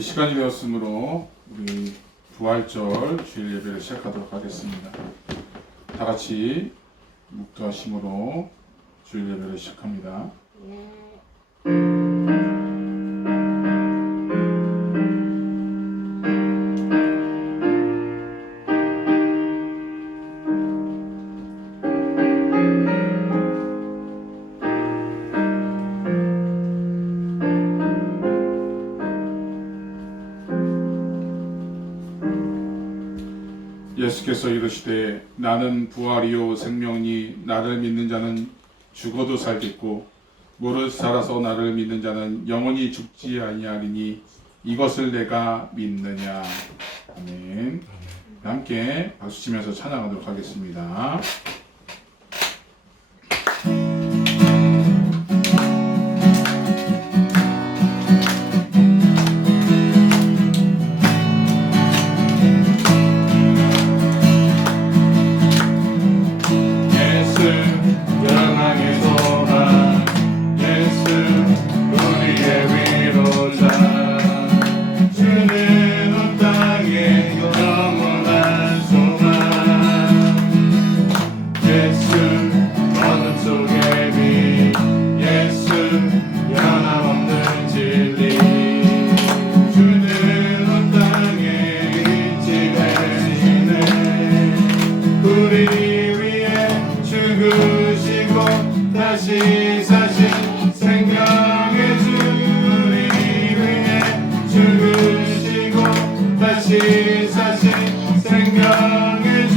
시간이 되었으므로 우리 부활절 주일 예배를 시작하도록 하겠습니다. 다 같이 묵도하심으로 주일 예배를 시작합니다. 예수께서 이르시되 나는 부활이요 생명이니 나를 믿는 자는 죽어도 살겠고 무릇 살아서 나를 믿는 자는 영원히 죽지 아니하리니 이것을 내가 믿느냐. 아멘. 함께 박수치면서 찬양하도록 하겠습니다. 다시 사신 생명의 주 우리 위해 죽으시고 다시 사신 생명의 주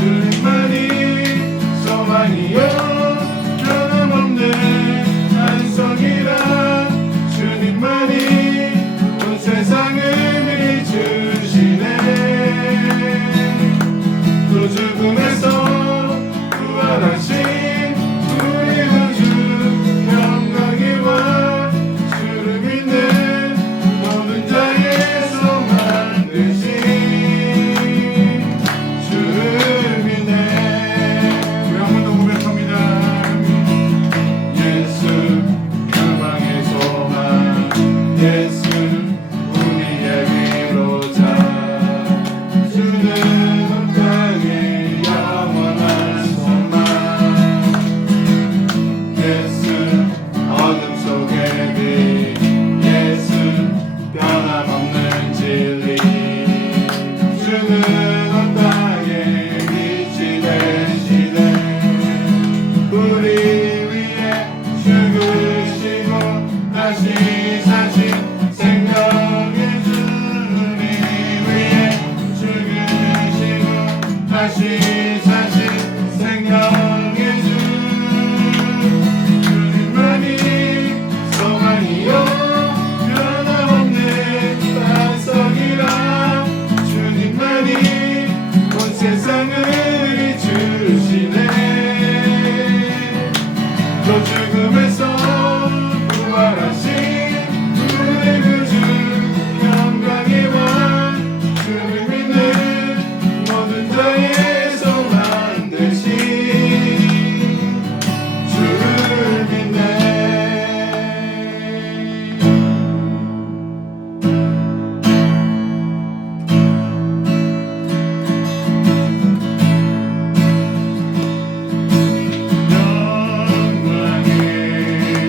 주님만이 소망이요 변함없는 안성이라 주님만이 온 세상을 주시네 또 죽음에서 부활하신 우리 구주 영광이와 주를 믿는 모든 자의 소망 되신 주를 믿네. 우리 한 번 더 고백합니다. 예수 유망의 소망 예수 우리의 위로자 주는 온 땅의 영원한 소망 예수 어둠 속의 빛 예수 변함없는 진리 주는 온 땅에 빛이 되시네 우리 위해 죽으시고 다시 사신 생명의 주 우리 위해 죽으시고 다시 사신 생명의 주 주님만이 소망이요 변함없는 반석이라 주님만이 온 세상을 주시네 또 죽음에서 부활하신 우리 구주 영광이와 주를 믿는 모든 자의 소망 되신 주를 믿네. 영광의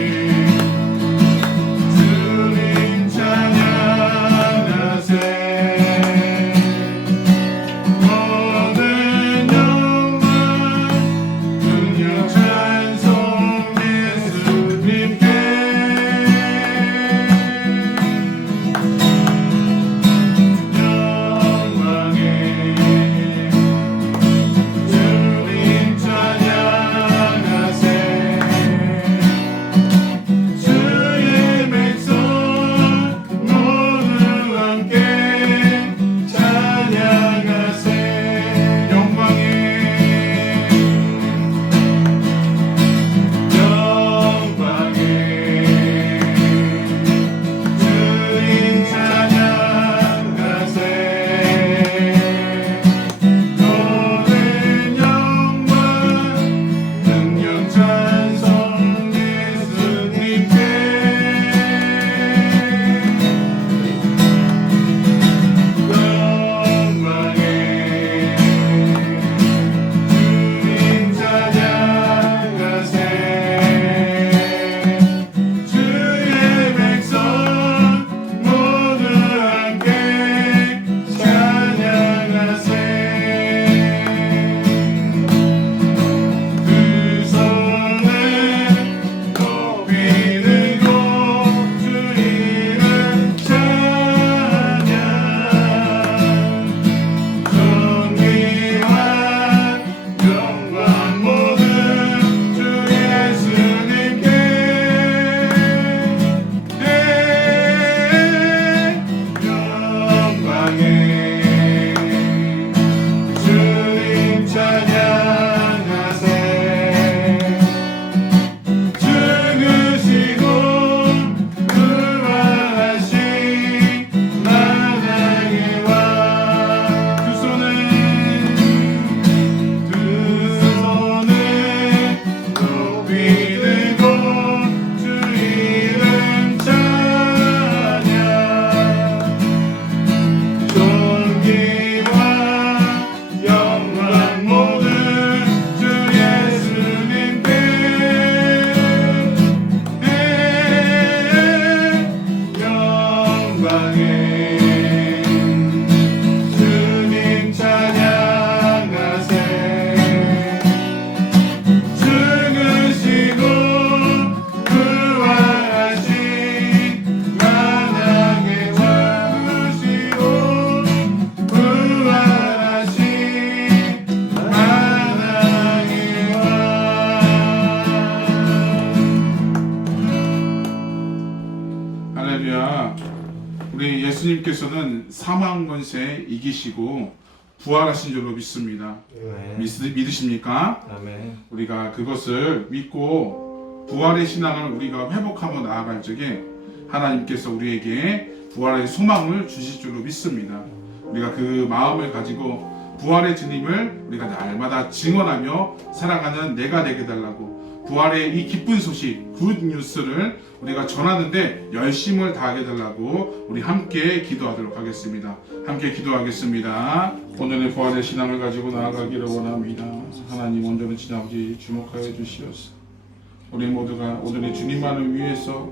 우리 예수님께서는 사망 권세 이기시고 부활하신 줄로 믿습니다. 믿으십니까? 아멘. 우리가 그것을 믿고 부활의 신앙을 우리가 회복하며 나아갈 적에 하나님께서 우리에게 부활의 소망을 주실 줄로 믿습니다. 우리가 그 마음을 가지고 부활의 주님을 우리가 날마다 증언하며 살아가는 내가 되게 달라고, 부활의 이 기쁜 소식, 굿 뉴스를 우리가 전하는데 열심을 다하게 달라고 우리 함께 기도하도록 하겠습니다. 함께 기도하겠습니다. 오늘의 부활의 신앙을 가지고 나아가기를 원합니다. 하나님, 온전한 친 아버지 주목하여 주시옵소서. 우리 모두가 오늘의 주님만을 위해서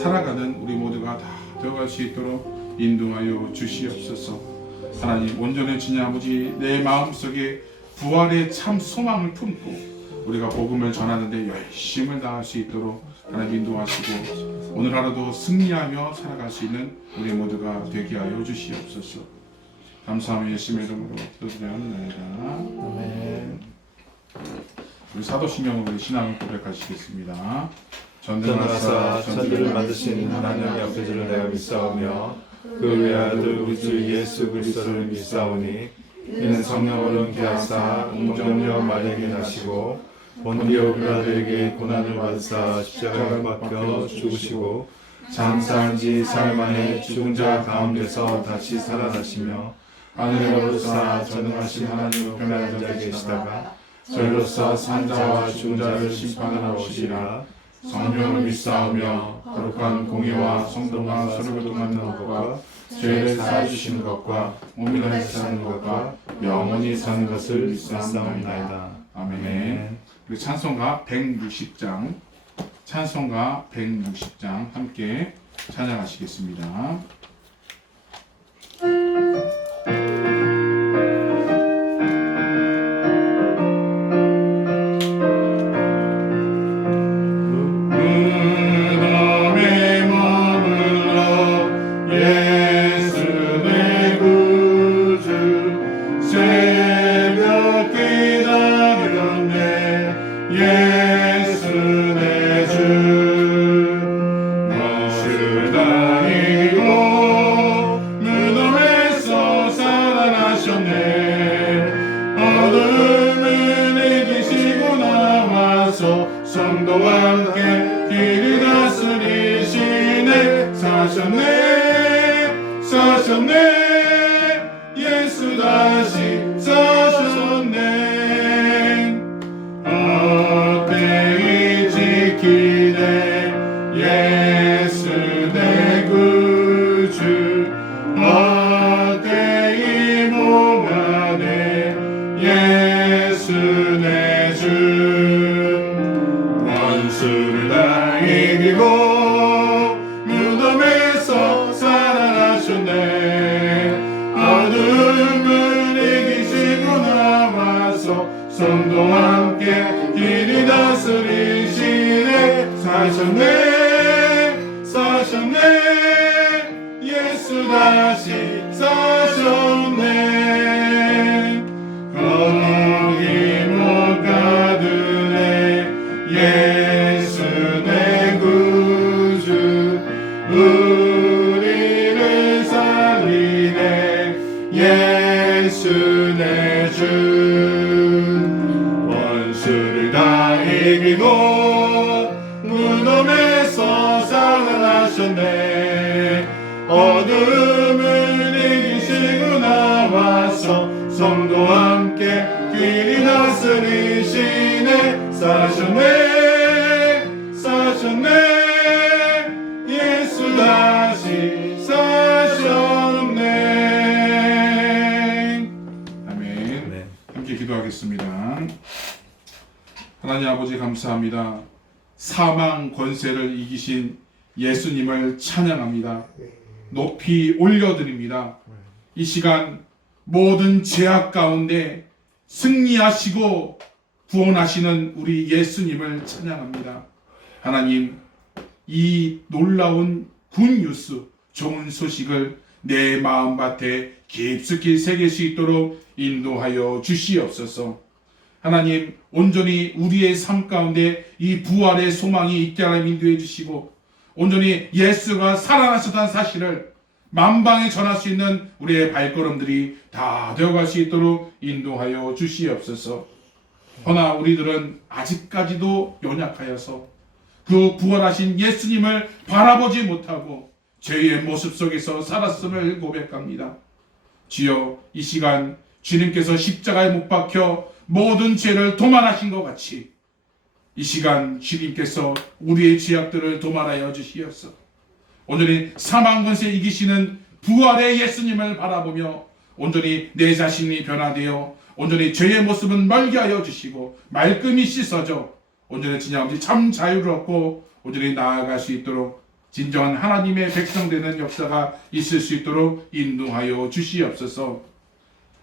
살아가는 우리 모두가 다 되어갈 수 있도록 인도하여 주시옵소서. 하나님, 온전한 친 아버지, 내 마음속에 부활의 참 소망을 품고 우리가 복음을 전하는데 열심을 다할 수 있도록 하나님 인도하시고 오늘 하루도 승리하며 살아갈 수 있는 우리 모두가 되게 하여 주시옵소서. 감사하며 예수님의 이름으로 기도드려옵나이다. 아멘. 우리 사도신경으로 우리 신앙을 고백하시겠습니다. 전능하사 천지를 만드신 하나님의 아버지를 내가 믿사오며 그 외아들 우리 주 예수 그리스도를 믿사오니 이는 성령으로 잉태하사 동정녀 마리아에게 나시고 본디오 빌라도에게 고난을 받으사 십자가에 박혀 죽으시고 장사한 지 사흘 만에 죽은 자 가운데서 다시 살아나시며 하늘에 오르사 전능하신 하나님의 우편에 앉아 계시다가 저희로서 산 자와 죽은 자를 심판하러 오시리라. 성령을 믿사오며 거룩한 공의와 성도가 서로 교통하는 것과 죄를 사해 주시는 것과 몸이 다시 사는 것과 영원히 사는 것을 믿사옵나이다. 아멘. 우리 찬송가 160장, 찬송가 160장 함께 찬양하시겠습니다. 성도와 함께 길을 다스리시네. 사셨네 예수 다시 사셨네. 헛되이 지키네 예수 내 구주. 헛되이 봉하네 예수 내 주. 원수를 다 이기고 무덤에서 살아나셨네. 어둠을 이기시고 나와서 성도와 함께 길이 다스리시네. 사셨네 예수 다시 사셨네. 거기 못 가두네 예수 내 구주. 우리를 살리네 예수 내 주. 원수를 다 이기고 무덤에서 살아나셨네. 어둠을 이기시고 나와서 성도와 함께 길이 다스리시네. 사셨네 예수 다시 사셨네. 아멘. 함께 기도하겠습니다. 하나님 아버지, 감사합니다. 사망 권세를 이기신 예수님을 찬양합니다. 높이 올려드립니다. 이 시간 모든 죄악 가운데 승리하시고 구원하시는 우리 예수님을 찬양합니다. 하나님, 이 놀라운 굿뉴스, 좋은 소식을 내 마음밭에 깊숙이 새길 수 있도록 인도하여 주시옵소서. 하나님, 온전히 우리의 삶 가운데 이 부활의 소망이 있게 하나님 인도해 주시고, 온전히 예수가 살아나셨다는 사실을 만방에 전할 수 있는 우리의 발걸음들이 다 되어갈 수 있도록 인도하여 주시옵소서. 허나 우리들은 아직까지도 연약하여서 그 부활하신 예수님을 바라보지 못하고 죄의 모습 속에서 살았음을 고백합니다. 주여, 이 시간 주님께서 십자가에 못 박혀 모든 죄를 도말하신 것 같이 이 시간 주님께서 우리의 죄악들을 도말하여 주시옵소서. 온전히 사망 권세 이기시는 부활의 예수님을 바라보며 온전히 내 자신이 변화되어 온전히 죄의 모습은 멀게 하여 주시고 말끔히 씻어져 온전히 진정한 참 자유를 얻고 온전히 나아갈 수 있도록 진정한 하나님의 백성 되는 역사가 있을 수 있도록 인도하여 주시옵소서.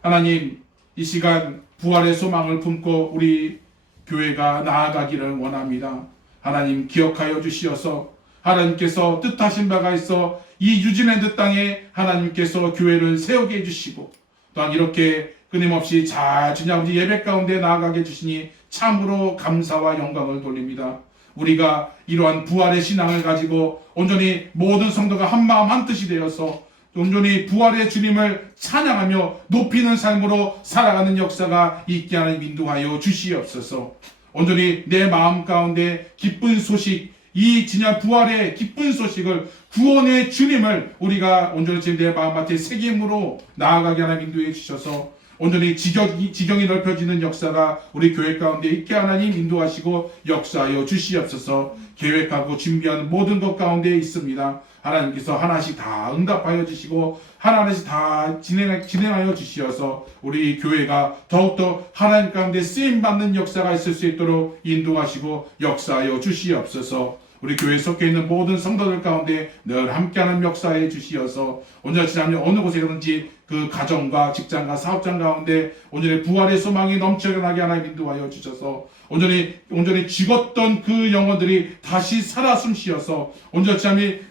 하나님, 이 시간 부활의 소망을 품고 우리 교회가 나아가기를 원합니다. 하나님, 기억하여 주시어서 하나님께서 뜻하신 바가 있어 이 뉴질랜드 땅에 하나님께서 교회를 세우게 해주시고 또한 이렇게 끊임없이 잘 주님 예배 가운데 나아가게 해주시니 참으로 감사와 영광을 돌립니다. 우리가 이러한 부활의 신앙을 가지고 온전히 모든 성도가 한마음 한뜻이 되어서 온전히 부활의 주님을 찬양하며 높이는 삶으로 살아가는 역사가 있게 하는 인도하여 주시옵소서. 온전히 내 마음 가운데 기쁜 소식, 이 진짜 부활의 기쁜 소식을 구원의 주님을 우리가 온전히 지금 내 마음밭에 새김으로 나아가게 하는 인도해 주셔서 온전히 지경이 넓혀지는 역사가 우리 교회 가운데 있게 하나님 인도하시고 역사하여 주시옵소서. 계획하고 준비하는 모든 것 가운데 있습니다. 하나님께서 하나씩 다 응답하여 주시고 하나씩 다 진행하여 주시어서 우리 교회가 더욱더 하나님 가운데 쓰임받는 역사가 있을 수 있도록 인도하시고 역사하여 주시옵소서. 우리 교회에 속해 있는 모든 성도들 가운데 늘 함께하는 역사해 주시어서 온전히 지나면 어느 곳에 가든지 그 가정과 직장과 사업장 가운데 온전히 부활의 소망이 넘쳐나게 하나님 인도하여 주셔서 온전히 죽었던 그 영혼들이 다시 살아 숨쉬어서 온전히 지나면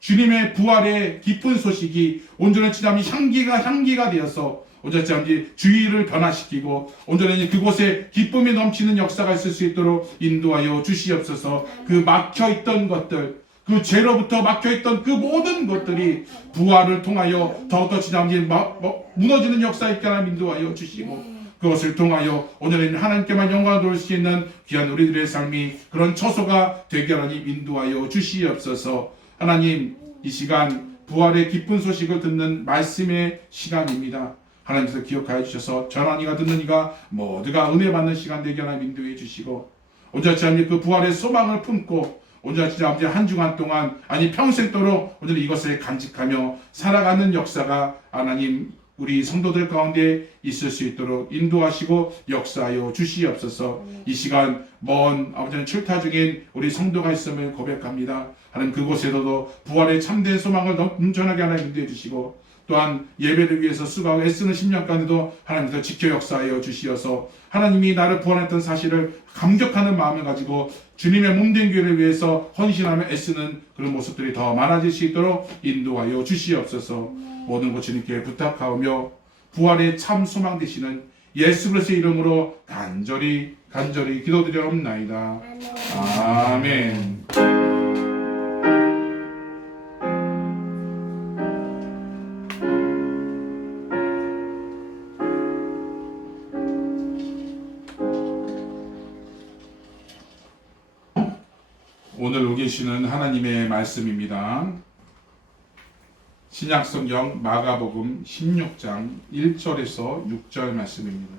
주님의 부활의 기쁜 소식이 온전히 지나면 향기가 되어서 온전히 주의를 변화시키고 온전히 그곳에 기쁨이 넘치는 역사가 있을 수 있도록 인도하여 주시옵소서. 그 막혀있던 것들, 그 죄로부터 막혀있던 그 모든 것들이 부활을 통하여 더욱더 지나면 무너지는 역사 있게 하나 인도하여 주시고 그것을 통하여 오늘은 하나님께만 영광을 돌릴 수 있는 귀한 우리들의 삶이 그런 처소가 되게 하나님 인도하여 주시옵소서. 하나님, 이 시간 부활의 기쁜 소식을 듣는 말씀의 시간입니다. 하나님께서 기억하여 주셔서 전한 이가 듣는 이가 모두가 은혜 받는 시간 되게 하나님 인도해 주시고 온전히 하나님 그 부활의 소망을 품고 온전히 한 주간 동안 아니 평생도록 온전히 이것을 간직하며 살아가는 역사가 하나님 우리 성도들 가운데 있을 수 있도록 인도하시고 역사하여 주시옵소서. 이 시간 먼 아버지는 출타 중인 우리 성도가 있음을 고백합니다. 하나님 그곳에서도 부활의 참된 소망을 넘쳐나게 하나님 인도해 주시고 또한 예배를 위해서 수고하고 애쓰는 10년 간에도 하나님께서 지켜 역사하여 주시어서 하나님이 나를 구원했던 사실을 감격하는 마음을 가지고 주님의 몸된 교회를 위해서 헌신하며 애쓰는 그런 모습들이 더 많아질 수 있도록 인도하여 주시옵소서. 모든 것 주님께 부탁하오며 부활의 참 소망 되시는 예수 그리스도의 이름으로 간절히 기도드려옵나이다. 아멘. 오늘 우기시는 하나님의 말씀입니다. 신약성경 마가복음 16장 1절에서 6절 말씀입니다.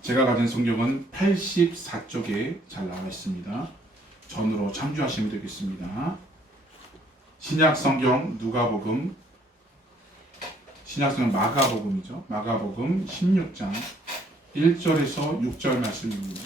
제가 가진 성경은 84쪽에 잘 나와 있습니다. 전으로 참조하시면 되겠습니다. 신약성경 마가복음이죠. 마가복음 16장 1절에서 6절 말씀입니다.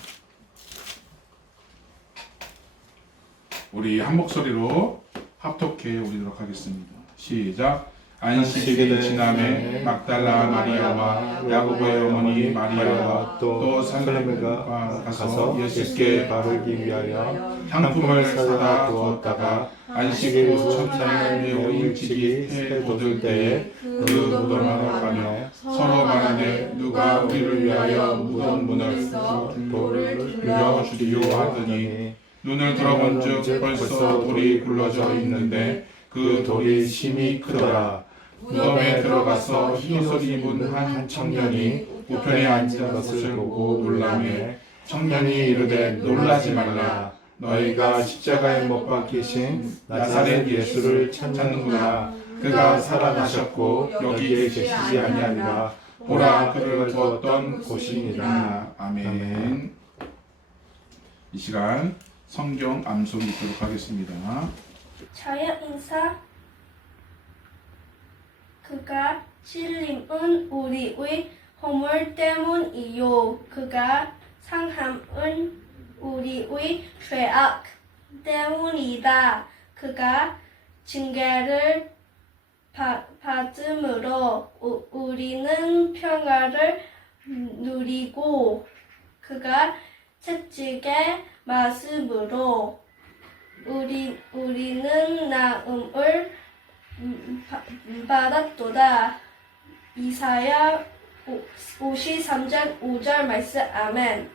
우리 한 목소리로 합독해 올리도록 하겠습니다. 시작. 안식일이 지남에 막달라 마리아와 야고보의 어머니 마리아와 또 살레메가 가서 예수께 바르기 위하여 향품을 사다 두었다가 안식일 첫날에 일찍이 해 돋을 때에 그 무덤으로 가며 서로 말하되 누가 우리를 위하여 무덤 문을 돌을 열어주리요 하더니 눈을 들어본즉 벌써 돌이 굴러져 있는데 그 돌이 심히 크더라. 무덤에 들어가서 흰옷을 입은 한 청년이 우편에 앉은 것을 보고 놀라매 청년이 이르되 놀라지 말라. 너희가 십자가에 못 박히신 나사렛 예수를 찾는구나. 그가 살아나셨고 여기에 계시지 아니하니라. 보라, 그를 두었던 곳이니라. 아멘. 이 시간 성경 암송 읽도록 하겠습니다. 저의 인사 그가 찔림은 우리의 허물 때문이요 그가 상함은 우리의 죄악 때문이다. 그가 징계를 받음으로 우리는 평화를 누리고 그가 채찍에 맞음으로 우리는 나음을 받았도다. 이사야 53장 5절 말씀. 아멘.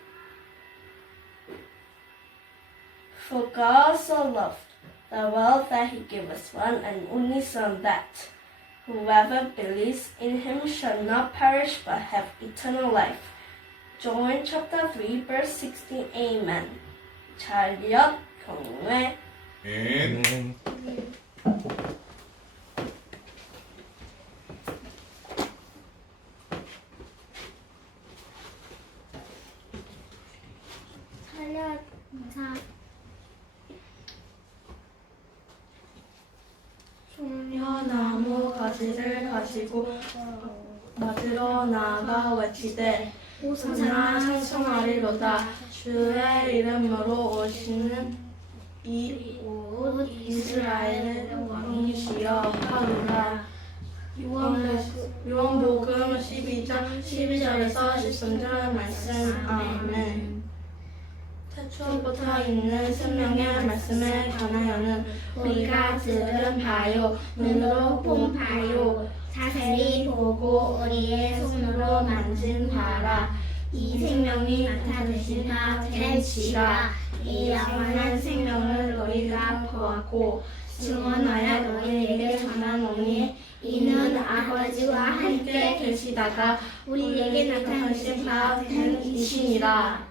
For God so loved the world that he gave us one and only Son, that whoever believes in him shall not perish but have eternal life. John chapter 3 verse 16. Amen. 잘력 경외. 아멘. 차렷 인사. 소녀나무 가지를 가지고 맞으러 나가 외치되 호산나 찬송하리로다. 주의 이름으로 오시는 이 옷 이스라엘의 왕이시여 하루라. 요한복음 12장 12절에서 13절 말씀. 아멘. 태초부터 있는 생명의 말씀에 관하여는 우리가 들은 바요 눈으로 본 바요 자세히 보고 우리의 손으로 만진 바라. 이 생명이 나타내신 바 된지라. 이 영원한 생명을 너희가 보았고 증언하여 너희에게 전하노니 이는 아버지와 함께 계시다가 우리에게 나타내신 바 된 이시니라.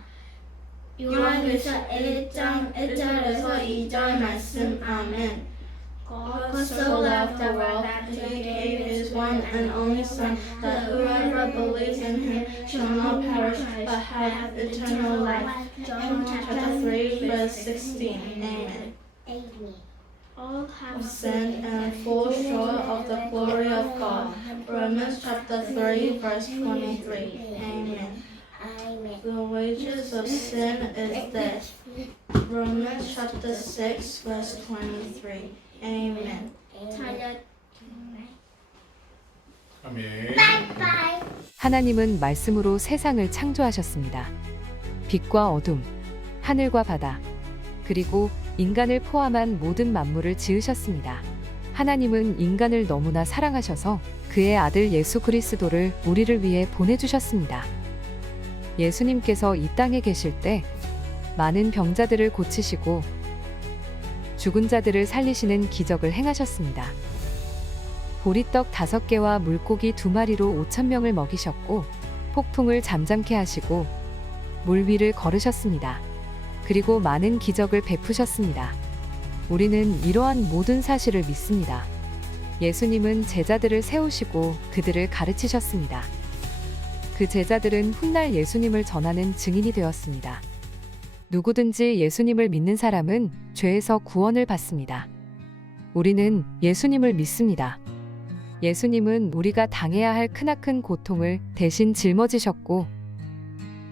요한일서 1장 1절에서 2절 말씀. 아멘. God so loved the world that he gave his one and only Son, that whoever believes in him shall not perish but have eternal life. John chapter 3 verse 16. Amen. All have sinned and fall short of the glory of God. Romans chapter 3 verse 23. Amen. The wages of sin is death. Romans chapter 6 verse 23. Amen. 차렷. 아멘. 빠이빠이. 하나님은 말씀으로 세상을 창조하셨습니다. 빛과 어둠, 하늘과 바다, 그리고 인간을 포함한 모든 만물을 지으셨습니다. 하나님은 인간을 너무나 사랑하셔서 그의 아들 예수 그리스도를 우리를 위해 보내주셨습니다. 예수님께서 이 땅에 계실 때 많은 병자들을 고치시고 죽은 자들을 살리시는 기적을 행하셨습니다. 보리떡 5개와 물고기 2마리로 5,000명을 먹이셨고 폭풍을 잠잠케 하시고 물 위를 걸으셨습니다. 그리고 많은 기적을 베푸셨습니다. 우리는 이러한 모든 사실을 믿습니다. 예수님은 제자들을 세우시고 그들을 가르치셨습니다. 그 제자들은 훗날 예수님을 전하는 증인이 되었습니다. 누구든지 예수님을 믿는 사람은 죄에서 구원을 받습니다. 우리는 예수님을 믿습니다. 예수님은 우리가 당해야 할 크나큰 고통을 대신 짊어지셨고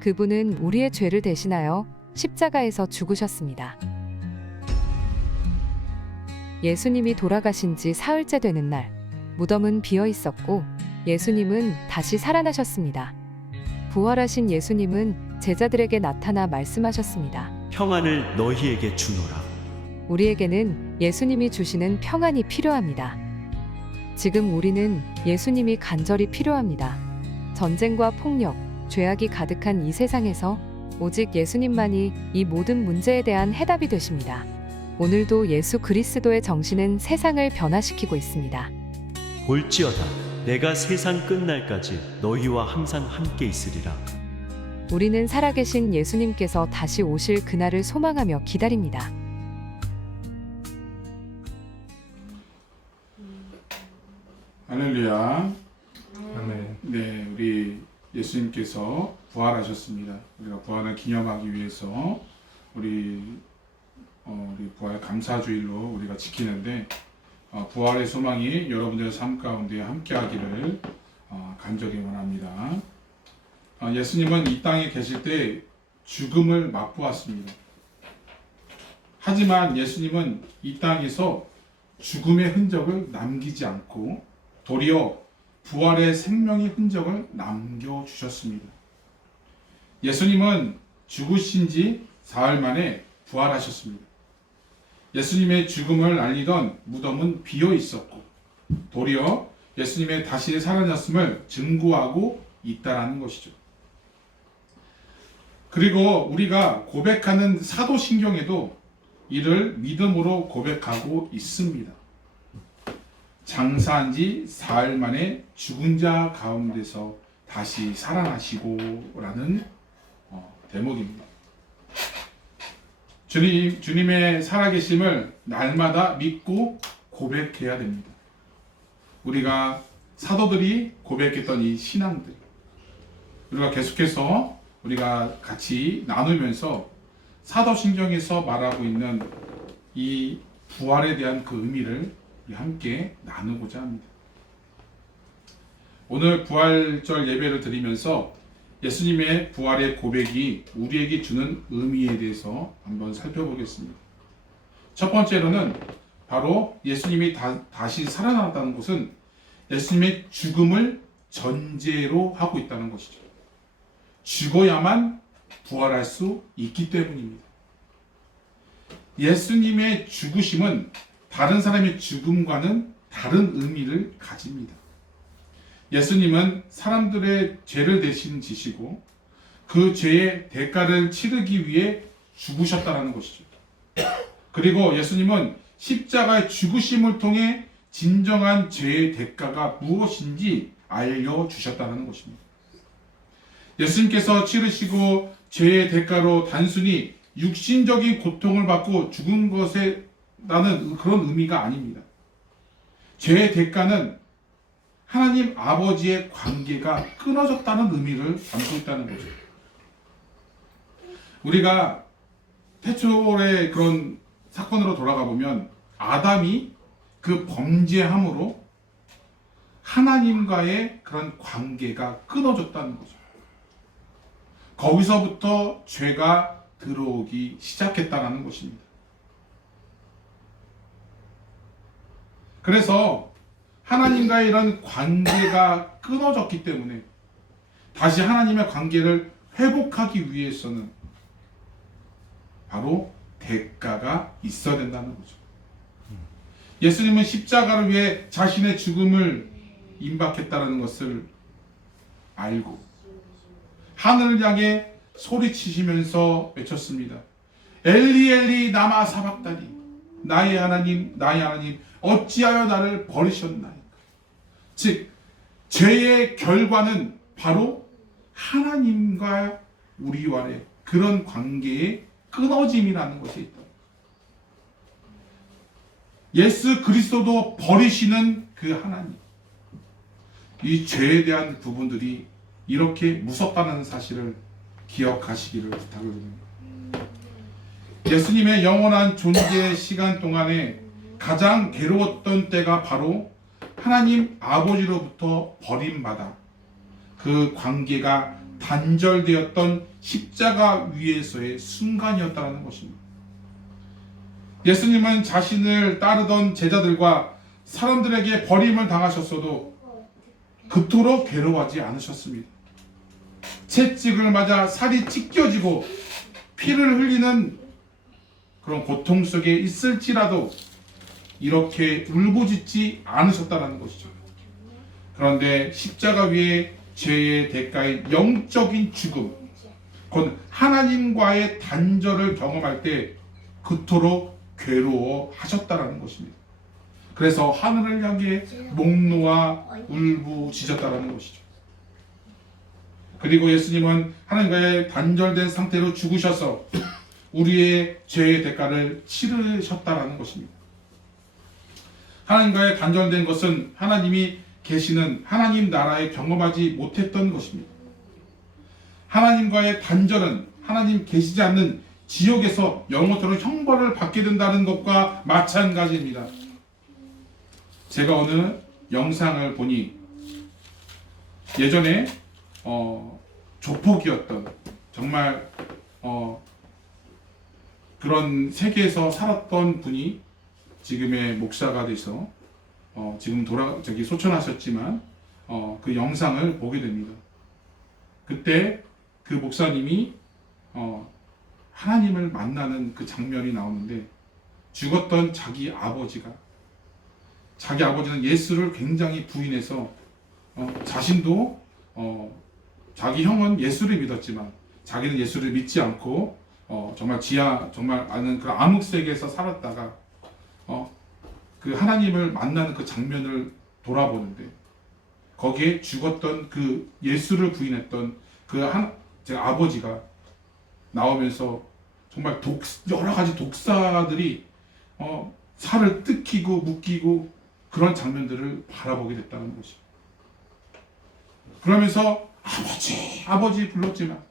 그분은 우리의 죄를 대신하여 십자가에서 죽으셨습니다. 예수님이 돌아가신 지 사흘째 되는 날, 무덤은 비어 있었고 예수님은 다시 살아나셨습니다. 부활하신 예수님은 제자들에게 나타나 말씀하셨습니다. 평안을 너희에게 주노라. 우리에게는 예수님이 주시는 평안이 필요합니다. 지금 우리는 예수님이 간절히 필요합니다. 전쟁과 폭력, 죄악이 가득한 이 세상에서 오직 예수님만이 이 모든 문제에 대한 해답이 되십니다. 오늘도 예수 그리스도의 정신은 세상을 변화시키고 있습니다. 볼지어다 내가 세상 끝날까지 너희와 항상 함께 있으리라. 우리는 살아계신 예수님께서 다시 오실 그날을 소망하며 기다립니다. 할렐루야. 아멘. 네, 우리 예수님께서 부활하셨습니다. 우리가 부활을 기념하기 위해서 우리 부활 감사주일로 우리가 지키는데 부활의 소망이 여러분들의 삶 가운데 함께하기를 간절히 원합니다. 예수님은 이 땅에 계실 때 죽음을 맛보았습니다. 하지만 예수님은 이 땅에서 죽음의 흔적을 남기지 않고 도리어 부활의 생명의 흔적을 남겨주셨습니다. 예수님은 죽으신 지 사흘 만에 부활하셨습니다. 예수님의 죽음을 알리던 무덤은 비어 있었고 도리어 예수님의 다시 살아났음을 증거하고 있다라는 것이죠. 그리고 우리가 고백하는 사도신경에도 이를 믿음으로 고백하고 있습니다. 장사한 지 사흘 만에 죽은 자 가운데서 다시 살아나시고 라는 대목입니다. 주님의 살아계심을 날마다 믿고 고백해야 됩니다. 우리가 사도들이 고백했던 이 신앙들, 우리가 계속해서 우리가 같이 나누면서 사도신경에서 말하고 있는 이 부활에 대한 그 의미를 우리 함께 나누고자 합니다. 오늘 부활절 예배를 드리면서 예수님의 부활의 고백이 우리에게 주는 의미에 대해서 한번 살펴보겠습니다. 첫 번째로는 바로 예수님이 다시 살아났다는 것은 예수님의 죽음을 전제로 하고 있다는 것이죠. 죽어야만 부활할 수 있기 때문입니다. 예수님의 죽으심은 다른 사람의 죽음과는 다른 의미를 가집니다. 예수님은 사람들의 죄를 대신 지시고 그 죄의 대가를 치르기 위해 죽으셨다는 것이죠. 그리고 예수님은 십자가의 죽으심을 통해 진정한 죄의 대가가 무엇인지 알려주셨다는 것입니다. 예수님께서 치르시고 죄의 대가로 단순히 육신적인 고통을 받고 죽은 것에 라는 그런 의미가 아닙니다. 죄의 대가는 하나님 아버지의 관계가 끊어졌다는 의미를 담고 있다는 거죠. 우리가 태초의 그런 사건으로 돌아가 보면 아담이 그 범죄함으로 하나님과의 그런 관계가 끊어졌다는 거죠. 거기서부터 죄가 들어오기 시작했다는 것입니다. 그래서 하나님과의 이런 관계가 끊어졌기 때문에 다시 하나님의 관계를 회복하기 위해서는 바로 대가가 있어야 된다는 거죠. 예수님은 십자가를 위해 자신의 죽음을 임박했다는 것을 알고 하늘을 향해 소리치시면서 외쳤습니다. 엘리 엘리 나마 사박다니, 나의 하나님 나의 하나님 어찌하여 나를 버리셨나이까. 즉 죄의 결과는 바로 하나님과 우리와의 그런 관계의 끊어짐이라는 것이 있다. 예수 그리스도도 버리시는 그 하나님, 이 죄에 대한 부분들이 이렇게 무섭다는 사실을 기억하시기를 부탁을 드립니다. 예수님의 영원한 존재 시간 동안에 가장 괴로웠던 때가 바로 하나님 아버지로부터 버림받아 그 관계가 단절되었던 십자가 위에서의 순간이었다는 것입니다. 예수님은 자신을 따르던 제자들과 사람들에게 버림을 당하셨어도 그토록 괴로워하지 않으셨습니다. 채찍을 맞아 살이 찢겨지고 피를 흘리는 그런 고통 속에 있을지라도 이렇게 울부짖지 않으셨다는 것이죠. 그런데 십자가 위에 죄의 대가인 영적인 죽음, 곧 하나님과의 단절을 경험할 때 그토록 괴로워하셨다라는 것입니다. 그래서 하늘을 향해 목 놓아 울부짖었다라는 것이죠. 그리고 예수님은 하나님과의 단절된 상태로 죽으셔서 우리의 죄의 대가를 치르셨다라는 것입니다. 하나님과의 단절된 것은 하나님이 계시는 하나님 나라에 경험하지 못했던 것입니다. 하나님과의 단절은 하나님 계시지 않는 지옥에서 영원토록 형벌을 받게 된다는 것과 마찬가지입니다. 제가 어느 영상을 보니 예전에 조폭이었던 정말 그런 세계에서 살았던 분이 지금의 목사가 돼서 지금 소천하셨지만 그 영상을 보게 됩니다. 그때 그 목사님이 하나님을 만나는 그 장면이 나오는데 죽었던 자기 아버지는 예수를 굉장히 부인해서 자신도 자기 형은 예수를 믿었지만 자기는 예수를 믿지 않고 정말 아는 그 암흑 세계에서 살았다가 그 하나님을 만나는 그 장면을 돌아보는데 거기에 죽었던 그 예수를 부인했던 제 아버지가 나오면서 정말 여러 가지 독사들이 살을 뜯기고 묶이고 그런 장면들을 바라보게 됐다는 것이. 그러면서 아버지 불렀지만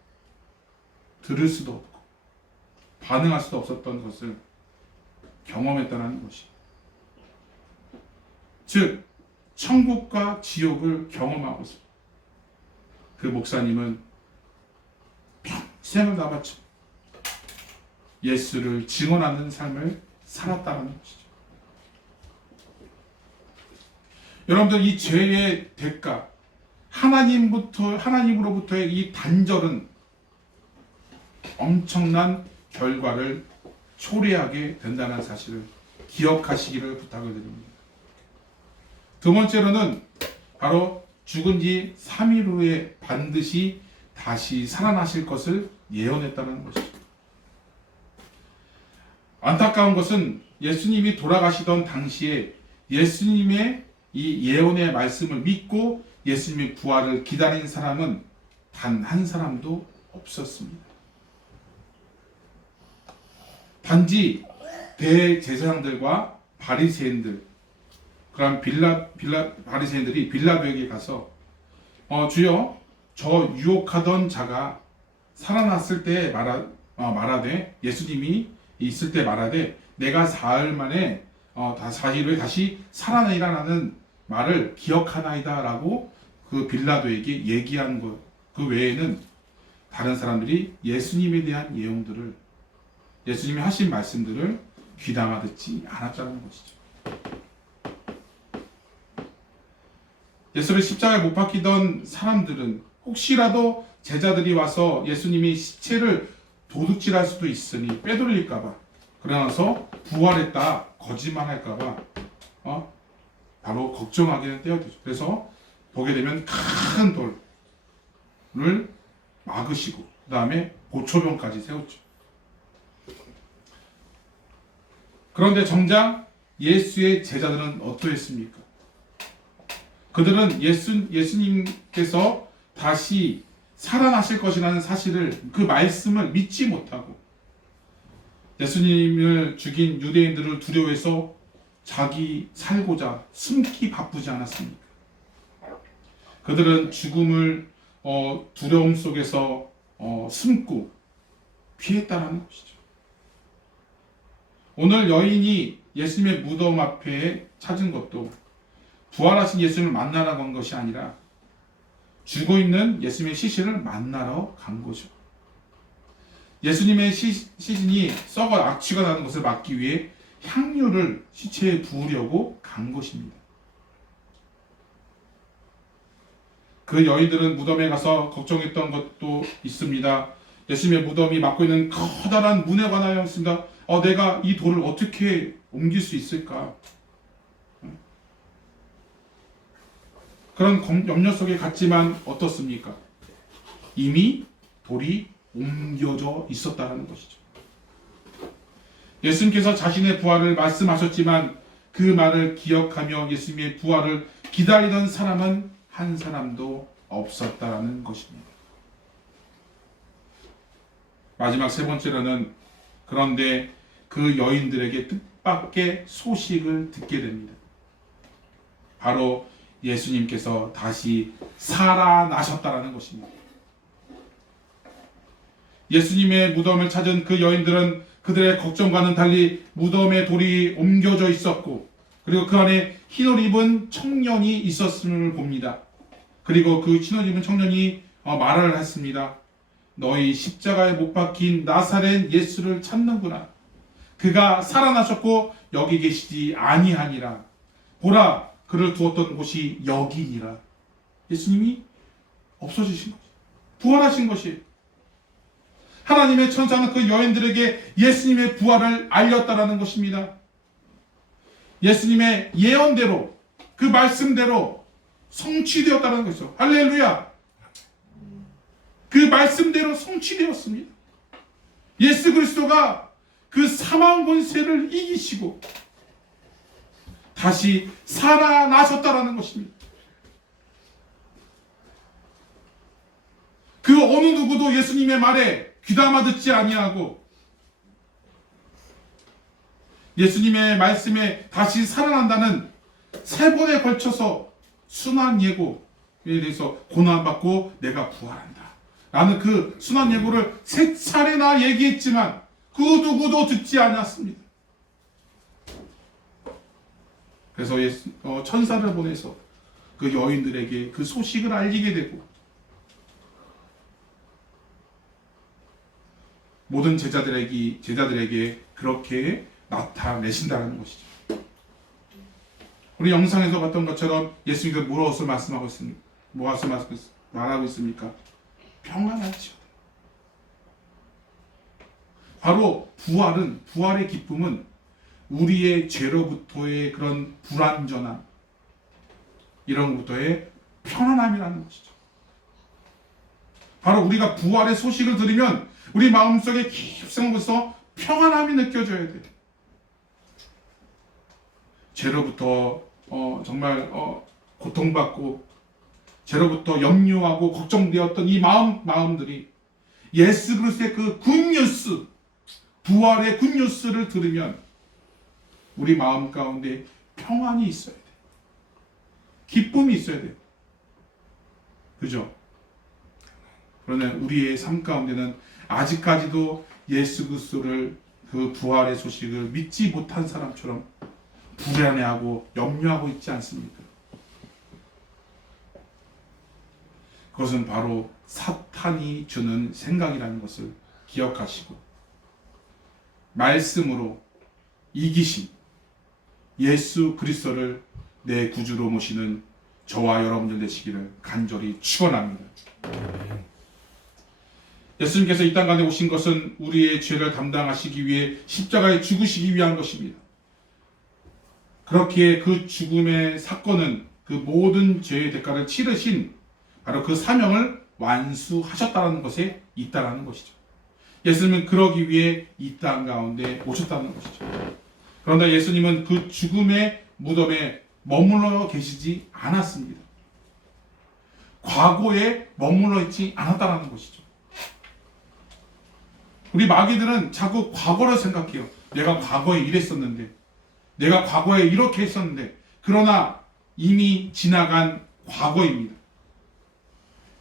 들을 수도 없고 반응할 수도 없었던 것을 경험했다는 것이. 즉 천국과 지옥을 경험하고 있습니다. 그 목사님은 평생을 다 바쳐 예수를 증언하는 삶을 살았다는 것이죠. 여러분들, 이 죄의 대가, 하나님으로부터의 이 단절은 엄청난 결과를 초래하게 된다는 사실을 기억하시기를 부탁을 드립니다. 두 번째로는 바로 죽은 지 3일 후에 반드시 다시 살아나실 것을 예언했다는 것이죠. 안타까운 것은 예수님이 돌아가시던 당시에 예수님의 이 예언의 말씀을 믿고 예수님의 부활을 기다린 사람은 단 한 사람도 없었습니다. 단지 대제사장들과 바리새인들, 그런 바리새인들이 빌라도에게 가서 주여, 저 유혹하던 자가 살아났을 때 말하되, 예수님이 있을 때 말하되, 내가 사흘 만에 4일 후에 다시 살아나리라는 말을 기억하나이다 라고 그 빌라도에게 얘기한 것, 그 외에는 다른 사람들이 예수님에 대한 예언들을, 예수님이 하신 말씀들을 귀담아 듣지 않았다는 것이죠. 예수를 십자가에 못 박히던 사람들은 혹시라도 제자들이 와서 예수님이 시체를 도둑질할 수도 있으니 빼돌릴까봐, 그러나서 부활했다 거짓말할까봐 바로 걱정하게 되었죠. 그래서 보게 되면 큰 돌을 막으시고 그 다음에 보초병까지 세웠죠. 그런데 정작 예수의 제자들은 어떠했습니까? 그들은 예수님께서 다시 살아나실 것이라는 사실을, 그 말씀을 믿지 못하고 예수님을 죽인 유대인들을 두려워해서 자기 살고자 숨기 바쁘지 않았습니까? 그들은 죽음을 두려움 속에서 숨고 피했다라는 것이죠. 오늘 여인이 예수님의 무덤 앞에 찾은 것도 부활하신 예수님을 만나러 간 것이 아니라 죽어 있는 예수님의 시신을 만나러 간 거죠. 예수님의 시신이 썩어 악취가 나는 것을 막기 위해 향유를 시체에 부으려고 간 것입니다. 그 여인들은 무덤에 가서 걱정했던 것도 있습니다. 예수님의 무덤이 막고 있는 커다란 문에 관하였습니다. 내가 이 돌을 어떻게 옮길 수 있을까? 그런 염려 속에 갔지만 어떻습니까? 이미 돌이 옮겨져 있었다는 것이죠. 예수님께서 자신의 부활을 말씀하셨지만 그 말을 기억하며 예수님의 부활을 기다리던 사람은 한 사람도 없었다라는 것입니다. 마지막 세 번째로는 그런데 그 여인들에게 뜻밖의 소식을 듣게 됩니다. 바로 예수님께서 다시 살아나셨다라는 것입니다. 예수님의 무덤을 찾은 그 여인들은 그들의 걱정과는 달리 무덤에 돌이 옮겨져 있었고, 그리고 그 안에 흰옷 입은 청년이 있었음을 봅니다. 그리고 그 흰옷 입은 청년이 말을 했습니다. 너희 십자가에 못 박힌 나사렛 예수를 찾는구나. 그가 살아나셨고 여기 계시지 아니하니라. 보라, 그를 두었던 곳이 여기니라. 예수님이 없어지신 것이, 부활하신 것이. 하나님의 천사는 그 여인들에게 예수님의 부활을 알렸다라는 것입니다. 예수님의 예언대로, 그 말씀대로 성취되었다는 것이죠. 할렐루야. 그 말씀대로 성취되었습니다. 예수 그리스도가 그 사망 권세를 이기시고 다시 살아나셨다라는 것입니다. 그 어느 누구도 예수님의 말에 귀담아 듣지 아니하고 예수님의 말씀에 다시 살아난다는 세 번에 걸쳐서 순환 예고에 대해서 고난받고 내가 부활한다 라는 그 순환 예고를 세 차례나 얘기했지만 그 누구도 듣지 않았습니다. 그래서 천사를 보내서 그 여인들에게 그 소식을 알리게 되고 모든 제자들에게 그렇게 나타내신다는 것이죠. 우리 영상에서 봤던 것처럼 예수님께서 무엇을 말하고 있습니까? 평안하지요. 바로 부활의 기쁨은 우리의 죄로부터의 그런 불완전함, 이런 것부터의 편안함이라는 것이죠. 바로 우리가 부활의 소식을 들으면 우리 마음속에 깊은 곳에서 평안함이 느껴져야 돼요. 죄로부터 정말 고통받고 죄로부터 염려하고 걱정되었던 이 마음들이 예수 그리스도의 그 굿뉴스, 부활의 굿뉴스를 들으면 우리 마음 가운데 평안이 있어야 돼요. 기쁨이 있어야 돼요. 그죠? 그러나 우리의 삶 가운데는 아직까지도 예수 그리스도를 그 부활의 소식을 믿지 못한 사람처럼 불안해하고 염려하고 있지 않습니까? 그것은 바로 사탄이 주는 생각이라는 것을 기억하시고 말씀으로 이기신 예수 그리스도를 내 구주로 모시는 저와 여러분들 되시기를 간절히 축원합니다. 예수님께서 이 땅 가운데 오신 것은 우리의 죄를 담당하시기 위해 십자가에 죽으시기 위한 것입니다. 그렇게 그 죽음의 사건은 그 모든 죄의 대가를 치르신 바로 그 사명을 완수하셨다는 것에 있다라는 것이죠. 예수님은 그러기 위해 이 땅 가운데 오셨다는 것이죠. 그런데 예수님은 그 죽음의 무덤에 머물러 계시지 않았습니다. 과거에 머물러 있지 않았다는 것이죠. 우리 마귀들은 자꾸 과거를 생각해요. 내가 과거에 이랬었는데, 내가 과거에 이렇게 했었는데, 그러나 이미 지나간 과거입니다.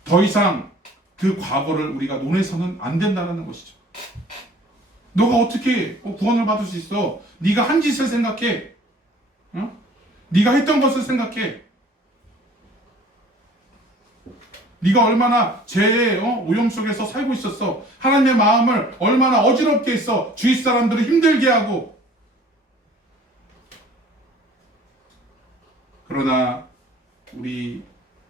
더 이상 그 과거를 우리가 논해서는 안 된다는 것이죠. 너가 어떻게 구원을 받을 수 있어? 네가 한 짓을 생각해. 네가 했던 것을 생각해. 네가 얼마나 죄의 오염 속에서 살고 있었어. 하나님의 마음을 얼마나 어지럽게 했어. 주위 사람들을 힘들게 하고. 그러나 우리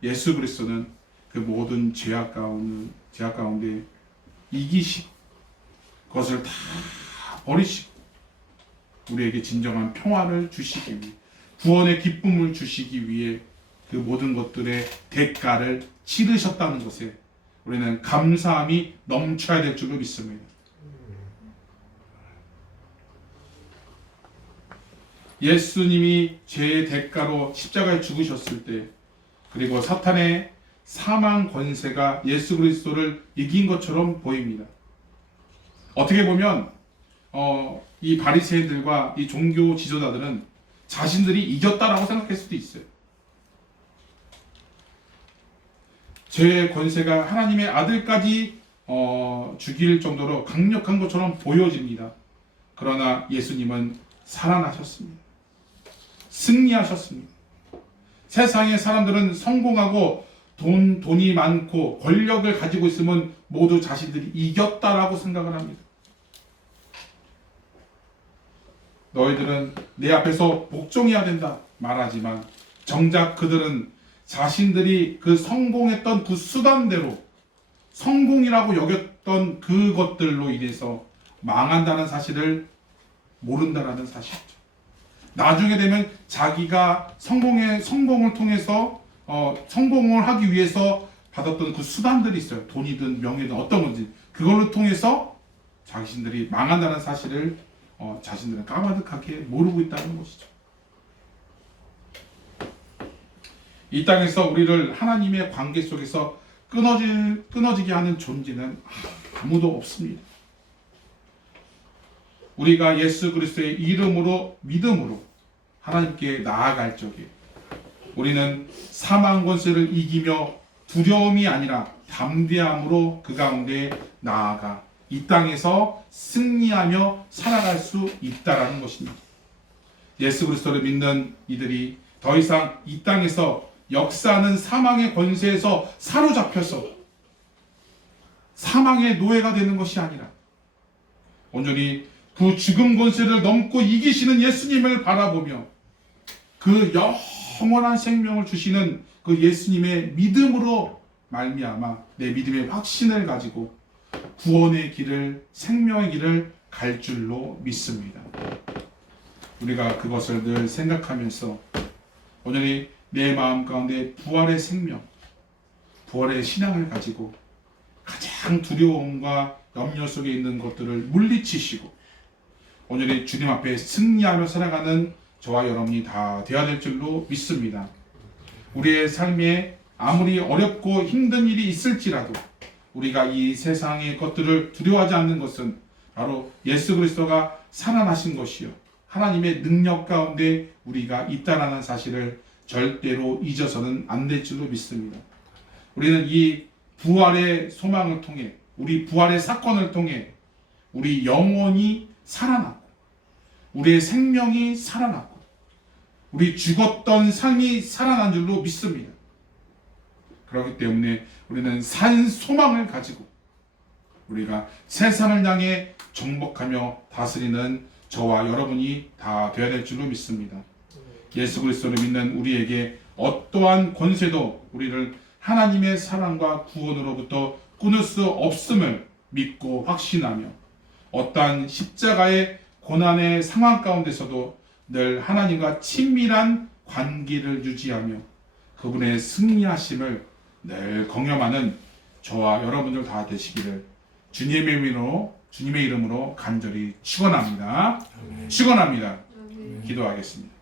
예수 그리스도는 그 모든 죄악 가운데 이기시고 그것을 다 버리시고 우리에게 진정한 평화를 주시기 위해, 구원의 기쁨을 주시기 위해 그 모든 것들의 대가를 치르셨다는 것에 우리는 감사함이 넘쳐야 될 줄로 믿습니다. 예수님이 죄의 대가로 십자가에 죽으셨을 때, 그리고 사탄의 사망 권세가 예수 그리스도를 이긴 것처럼 보입니다. 어떻게 보면 이 바리새인들과 이 종교 지도자들은 자신들이 이겼다라고 생각할 수도 있어요. 죄의 권세가 하나님의 아들까지 죽일 정도로 강력한 것처럼 보여집니다. 그러나 예수님은 살아나셨습니다. 승리하셨습니다. 세상의 사람들은 성공하고 돈이 많고 권력을 가지고 있으면 모두 자신들이 이겼다라고 생각을 합니다. 너희들은 내 앞에서 복종해야 된다 말하지만 정작 그들은 자신들이 그 성공했던 그 수단대로 성공이라고 여겼던 그것들로 인해서 망한다는 사실을 모른다라는 사실이죠. 나중에 되면 자기가 성공을 통해서 성공을 하기 위해서 받았던 그 수단들이 있어요. 돈이든 명예든 어떤 건지 그걸로 통해서 자신들이 망한다는 사실을 자신들은 까마득하게 모르고 있다는 것이죠. 이 땅에서 우리를 하나님의 관계 속에서 끊어지게 하는 존재는 아무도 없습니다. 우리가 예수 그리스도의 이름으로 믿음으로 하나님께 나아갈 적에 우리는 사망 권세를 이기며 두려움이 아니라 담대함으로 그 가운데 나아가 이 땅에서 승리하며 살아갈 수 있다라는 것입니다. 예수 그리스도를 믿는 이들이 더 이상 이 땅에서 역사하는 사망의 권세에서 사로잡혀서 사망의 노예가 되는 것이 아니라 온전히 그 죽음 권세를 넘고 이기시는 예수님을 바라보며 그 영원한 생명을 주시는 그 예수님의 믿음으로 말미암아 내 믿음의 확신을 가지고 구원의 길을, 생명의 길을 갈 줄로 믿습니다. 우리가 그것을 늘 생각하면서 온전히 내 마음 가운데 부활의 생명, 부활의 신앙을 가지고 가장 두려움과 염려 속에 있는 것들을 물리치시고 온전히 주님 앞에 승리하며 살아가는 저와 여러분이 다 되어야 될 줄로 믿습니다. 우리의 삶에 아무리 어렵고 힘든 일이 있을지라도 우리가 이 세상의 것들을 두려워하지 않는 것은 바로 예수 그리스도가 살아나신 것이요 하나님의 능력 가운데 우리가 있다라는 사실을 절대로 잊어서는 안 될 줄로 믿습니다. 우리는 이 부활의 소망을 통해 우리 부활의 사건을 통해 우리 영혼이 살아났고 우리의 생명이 살아났고 우리 죽었던 삶이 살아난 줄로 믿습니다. 그렇기 때문에 우리는 산 소망을 가지고 우리가 세상을 향해 정복하며 다스리는 저와 여러분이 다 되어야 될 줄로 믿습니다. 예수 그리스도를 믿는 우리에게 어떠한 권세도 우리를 하나님의 사랑과 구원으로부터 끊을 수 없음을 믿고 확신하며 어떠한 십자가의 고난의 상황 가운데서도 늘 하나님과 친밀한 관계를 유지하며 그분의 승리하심을 늘 경험하는 저와 여러분들 다 되시기를 주님의 이름으로 간절히 축원합니다. 축원합니다. 기도하겠습니다.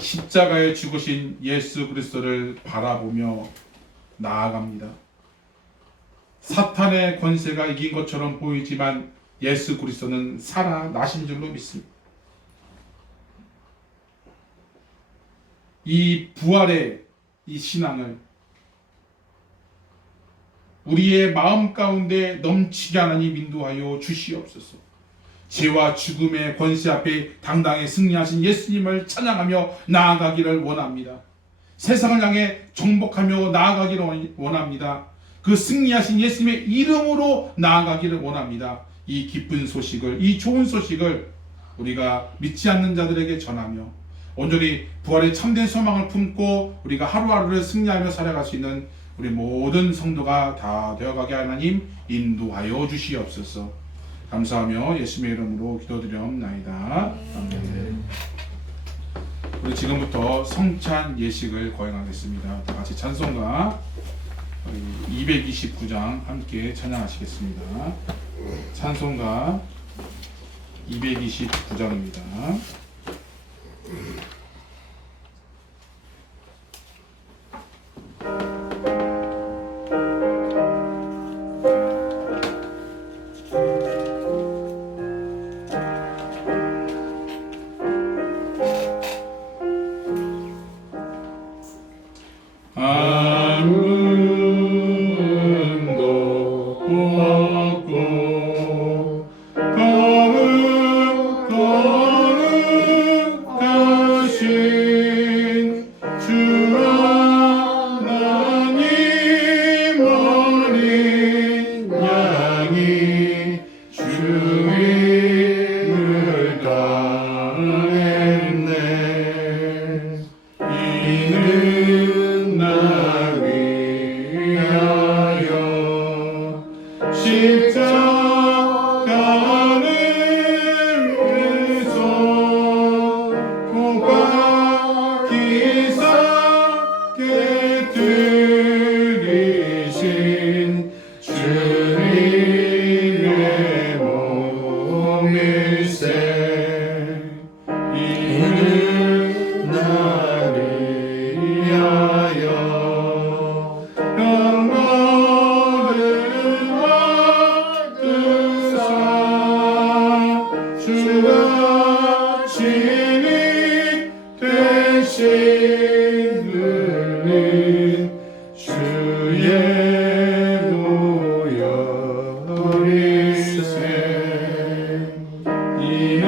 십자가에 죽으신 예수 그리스도를 바라보며 나아갑니다. 사탄의 권세가 이긴 것처럼 보이지만 예수 그리스도는 살아나신 줄로 믿습니다. 이 부활의 이 신앙을 우리의 마음 가운데 넘치게 하나님 인도하여 주시옵소서. 죄와 죽음의 권세 앞에 당당히 승리하신 예수님을 찬양하며 나아가기를 원합니다. 세상을 향해 정복하며 나아가기를 원합니다. 그 승리하신 예수님의 이름으로 나아가기를 원합니다. 이 기쁜 소식을, 이 좋은 소식을 우리가 믿지 않는 자들에게 전하며 온전히 부활의 참된 소망을 품고 우리가 하루하루를 승리하며 살아갈 수 있는 우리 모든 성도가 다 되어가게 하나님 인도하여 주시옵소서. 감사하며 예수님의 이름으로 기도드리옵나이다. 아멘. 우리 지금부터 성찬 예식을 거행하겠습니다. 다 같이 찬송가 229장 함께 찬양하시겠습니다. 찬송가 229장입니다. 아무도 없고 거룩하신 주 하나님 어린 양이 주임을 다했네. 이는 날 위하여 십자가를 위해서 고박기사께 드리신 주님의 몸일세. 이는 나를 위하여 영광을 받으사 주가 진이 되신 은인 주의 모여일세. 이는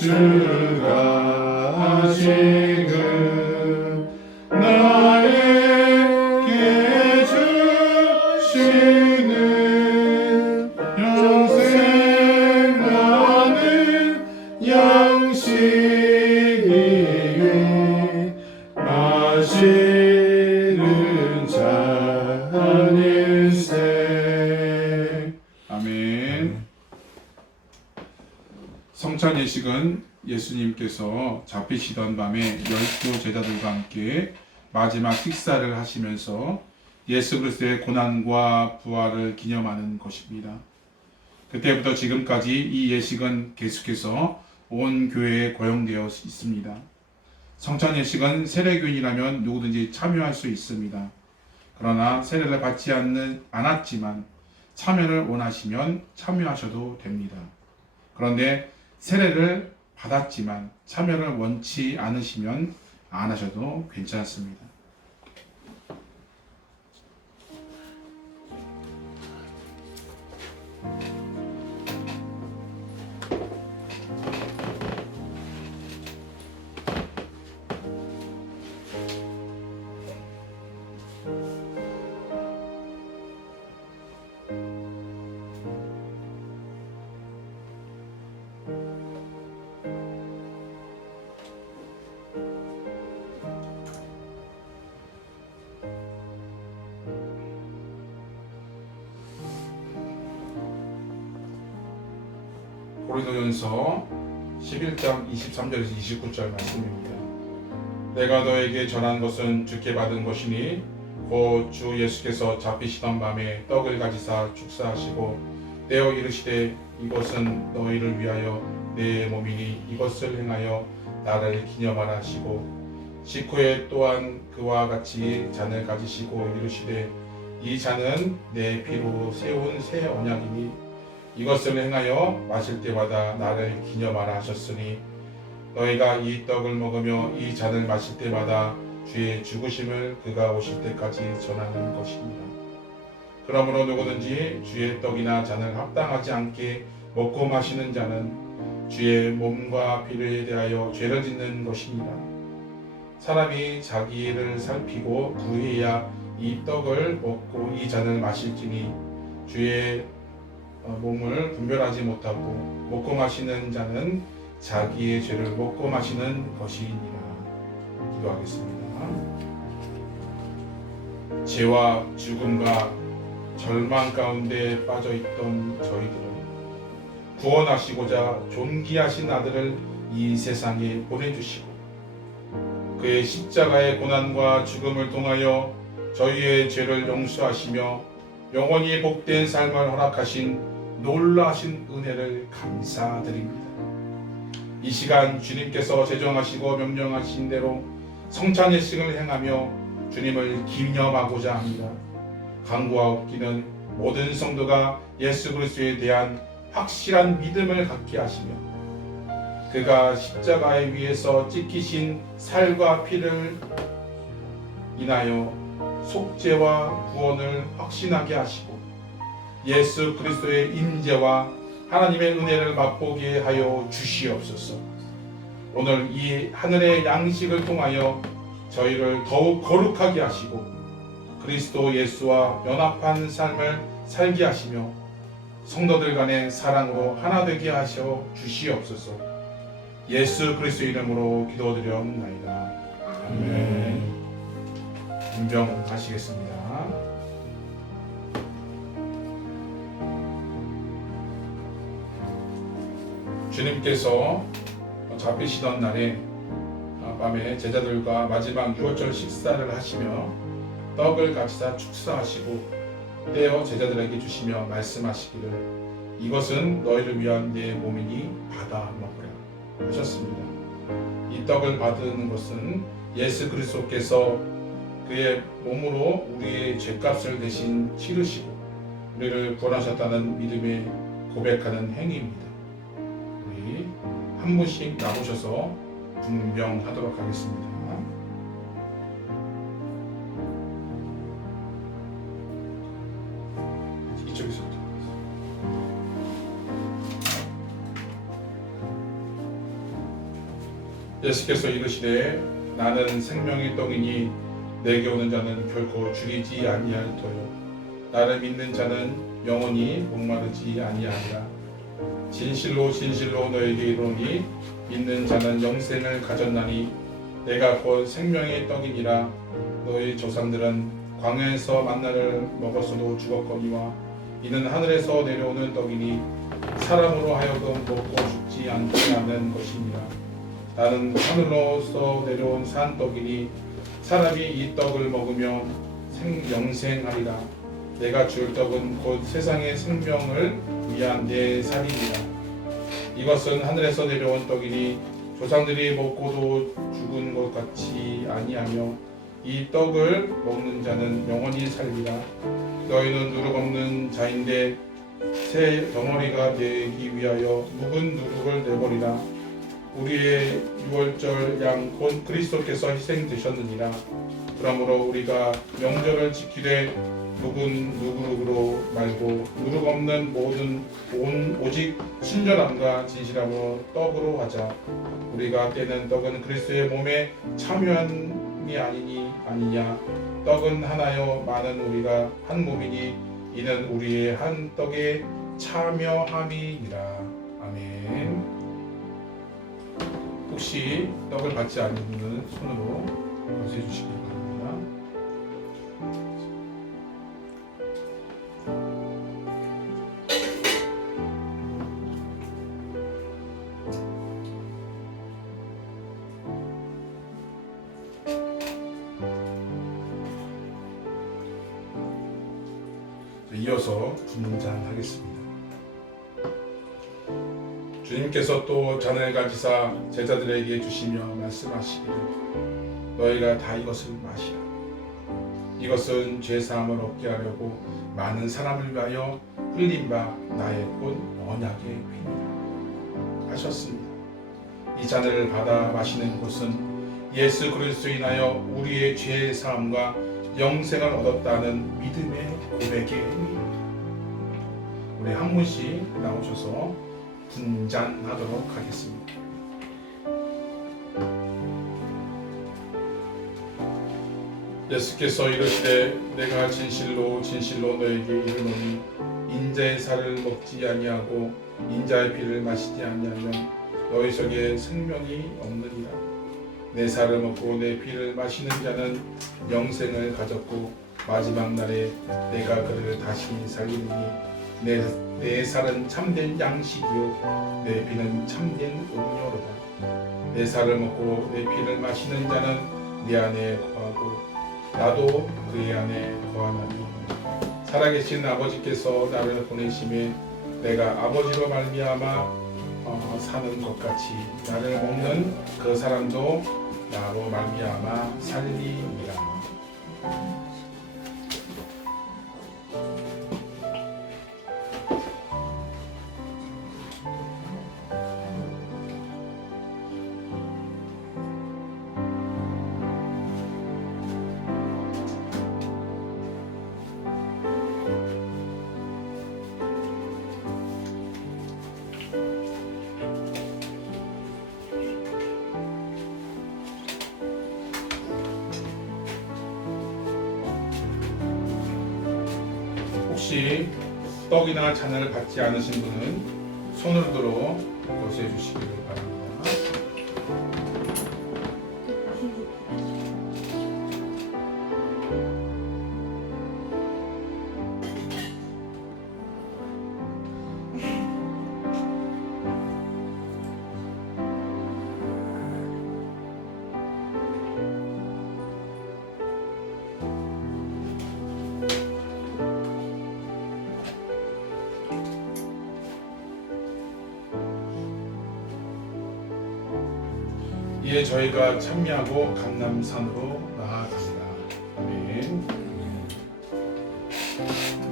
주가 지금 나에게 주시는 영생하는 양식이요 마시는 잔일세. 아멘. 성찬 예식은 예수님께서 잡히시던 밤에 12 제자들과 함께 마지막 식사를 하시면서 예수 그리스도의 고난과 부활을 기념하는 것입니다. 그때부터 지금까지 이 예식은 계속해서 온 교회에 고용되어 있습니다. 성찬 예식은 세례교인이라면 누구든지 참여할 수 있습니다. 그러나 세례를 받지 않았지만 참여를 원하시면 참여하셔도 됩니다. 그런데 세례를 받았지만 참여를 원치 않으시면 안 하셔도 괜찮습니다. 고린도전서 11장 23절에서 29절 말씀입니다. 내가 너에게 전한 것은 주께 받은 것이니 곧 주 예수께서 잡히시던 밤에 떡을 가지사 축사하시고 떼어 이르시되 이것은 너희를 위하여 내 몸이니 이것을 행하여 나를 기념하라 하시고 식후에 또한 그와 같이 잔을 가지시고 이르시되 이 잔은 내 피로 세운 새 언약이니 이것을 행하여 마실 때마다 나를 기념하라 하셨으니 너희가 이 떡을 먹으며 이 잔을 마실 때마다 주의 죽으심을 그가 오실 때까지 전하는 것입니다. 그러므로 누구든지 주의 떡이나 잔을 합당하지 않게 먹고 마시는 자는 주의 몸과 피를 대하여 죄를 짓는 것입니다. 사람이 자기를 살피고 구해야 이 떡을 먹고 이 잔을 마실지니 주의 몸을 분별하지 못하고 먹고 마시는 자는 자기의 죄를 먹고 마시는 것이니라. 기도하겠습니다. 죄와 죽음과 절망 가운데 빠져있던 저희들은 구원하시고자 존귀하신 아들을 이 세상에 보내주시고 그의 십자가의 고난과 죽음을 통하여 저희의 죄를 용서하시며 영원히 복된 삶을 허락하신 놀라신 은혜를 감사드립니다. 이 시간 주님께서 제정하시고 명령하신 대로 성찬 예식을 행하며 주님을 기념하고자 합니다. 간구하옵기는 모든 성도가 예수 그리스도에 대한 확실한 믿음을 갖게 하시며 그가 십자가에 위에서 찢기신 살과 피를 인하여 속죄와 구원을 확신하게 하시고 예수 그리스도의 임재와 하나님의 은혜를 맛보게 하여 주시옵소서. 오늘 이 하늘의 양식을 통하여 저희를 더욱 거룩하게 하시고 그리스도 예수와 연합한 삶을 살게 하시며 성도들 간의 사랑으로 하나 되게 하셔 주시옵소서. 예수 그리스도 이름으로 기도드려옵나이다. 아멘. 인정하시겠습니다. 주님께서 잡히시던 날에 밤에 제자들과 마지막 유월절 식사를 하시며 떡을 가지사 축사하시고 떼어 제자들에게 주시며 말씀하시기를 이것은 너희를 위한 내 몸이니 받아 먹으라 하셨습니다. 이 떡을 받는 것은 예수 그리스도께서 그의 몸으로 우리의 죄값을 대신 치르시고 우리를 구원하셨다는 믿음에 고백하는 행위입니다. 우리 한 분씩 나오셔서 분명하도록 하겠습니다. 이쪽에서부터. 예수께서 이르시되 나는 생명의 떡이니 내게 오는 자는 결코 죽이지 아니할 터요 나를 믿는 자는 영원히 목마르지 아니하리라. 진실로 진실로 너에게 이르노니 믿는 자는 영생을 가졌나니 내가 곧 생명의 떡이니라. 너희 조상들은 광야에서 만나를 먹었어도 죽었거니와 이는 하늘에서 내려오는 떡이니 사람으로 하여금 먹고 죽지 않게 하는 것이니라. 나는 하늘로서 내려온 산 떡이니 사람이 이 떡을 먹으며 영생하리라. 내가 줄 떡은 곧 세상의 생명을 위한 내 살이니라. 이것은 하늘에서 내려온 떡이니 조상들이 먹고도 죽은 것 같이 아니하며 이 떡을 먹는 자는 영원히 살리라. 너희는 누룩 없는 자인데 새 덩어리가 되기 위하여 묵은 누룩을 내버리라. 우리의 유월절 양 곧 그리스도께서 희생되셨느니라. 그러므로 우리가 명절을 지키되 묵은 누룩으로 말고 누룩 없는 오직 친절함과 진실함으로 떡으로 하자. 우리가 떼는 떡은 그리스도의 몸에 참여함이 아니냐. 떡은 하나요 많은 우리가 한 몸이니 이는 우리의 한 떡에 참여함이니라. 아멘. 혹시 떡을 받지 않는 분은 손으로 거두해 주시기 바랍니다. 이어서 분장하겠습니다. 주님께서 또 잔을 가지사 제자들에게 주시며 말씀하시기를 너희가 다 이것을 마시라. 이것은 죄사함을 얻게 하려고 많은 사람을 위하여 흘린 바 나의 곧 언약의 피니라 하셨습니다. 이 잔을 받아 마시는 것은 예수 그리스도로 인하여 우리의 죄사함과 영생을 얻었다는 믿음의 고백의 행위입니다. 우리 한 분씩 나오셔서 분잔하도록 하겠습니다. 예수께서 이르시되 내가 진실로 진실로 너에게 이르노니 인자의 살을 먹지 아니하고 인자의 피를 마시지 아니하면 너희 속에 생명이 없느니라. 내 살을 먹고 내 피를 마시는 자는 영생을 가졌고 마지막 날에 내가 그를 다시 살리니 내 살은 참된 양식이요 내 피는 참된 음료로다. 내 살을 먹고 내 피를 마시는 자는 내 안에 거하고 나도 그의 안에 거하나니 살아계신 아버지께서 나를 보내심에 내가 아버지로 말미암아 사는 것 같이 나를 먹는 그 사람도 나로 말미암아 살리니라. 혹시 떡이나 잔을 받지 않으신 분은 손을 들어 거시해 주시기를 바랍니다. 이에 저희가 참여하고 감람산으로 나아갑니다. 아멘.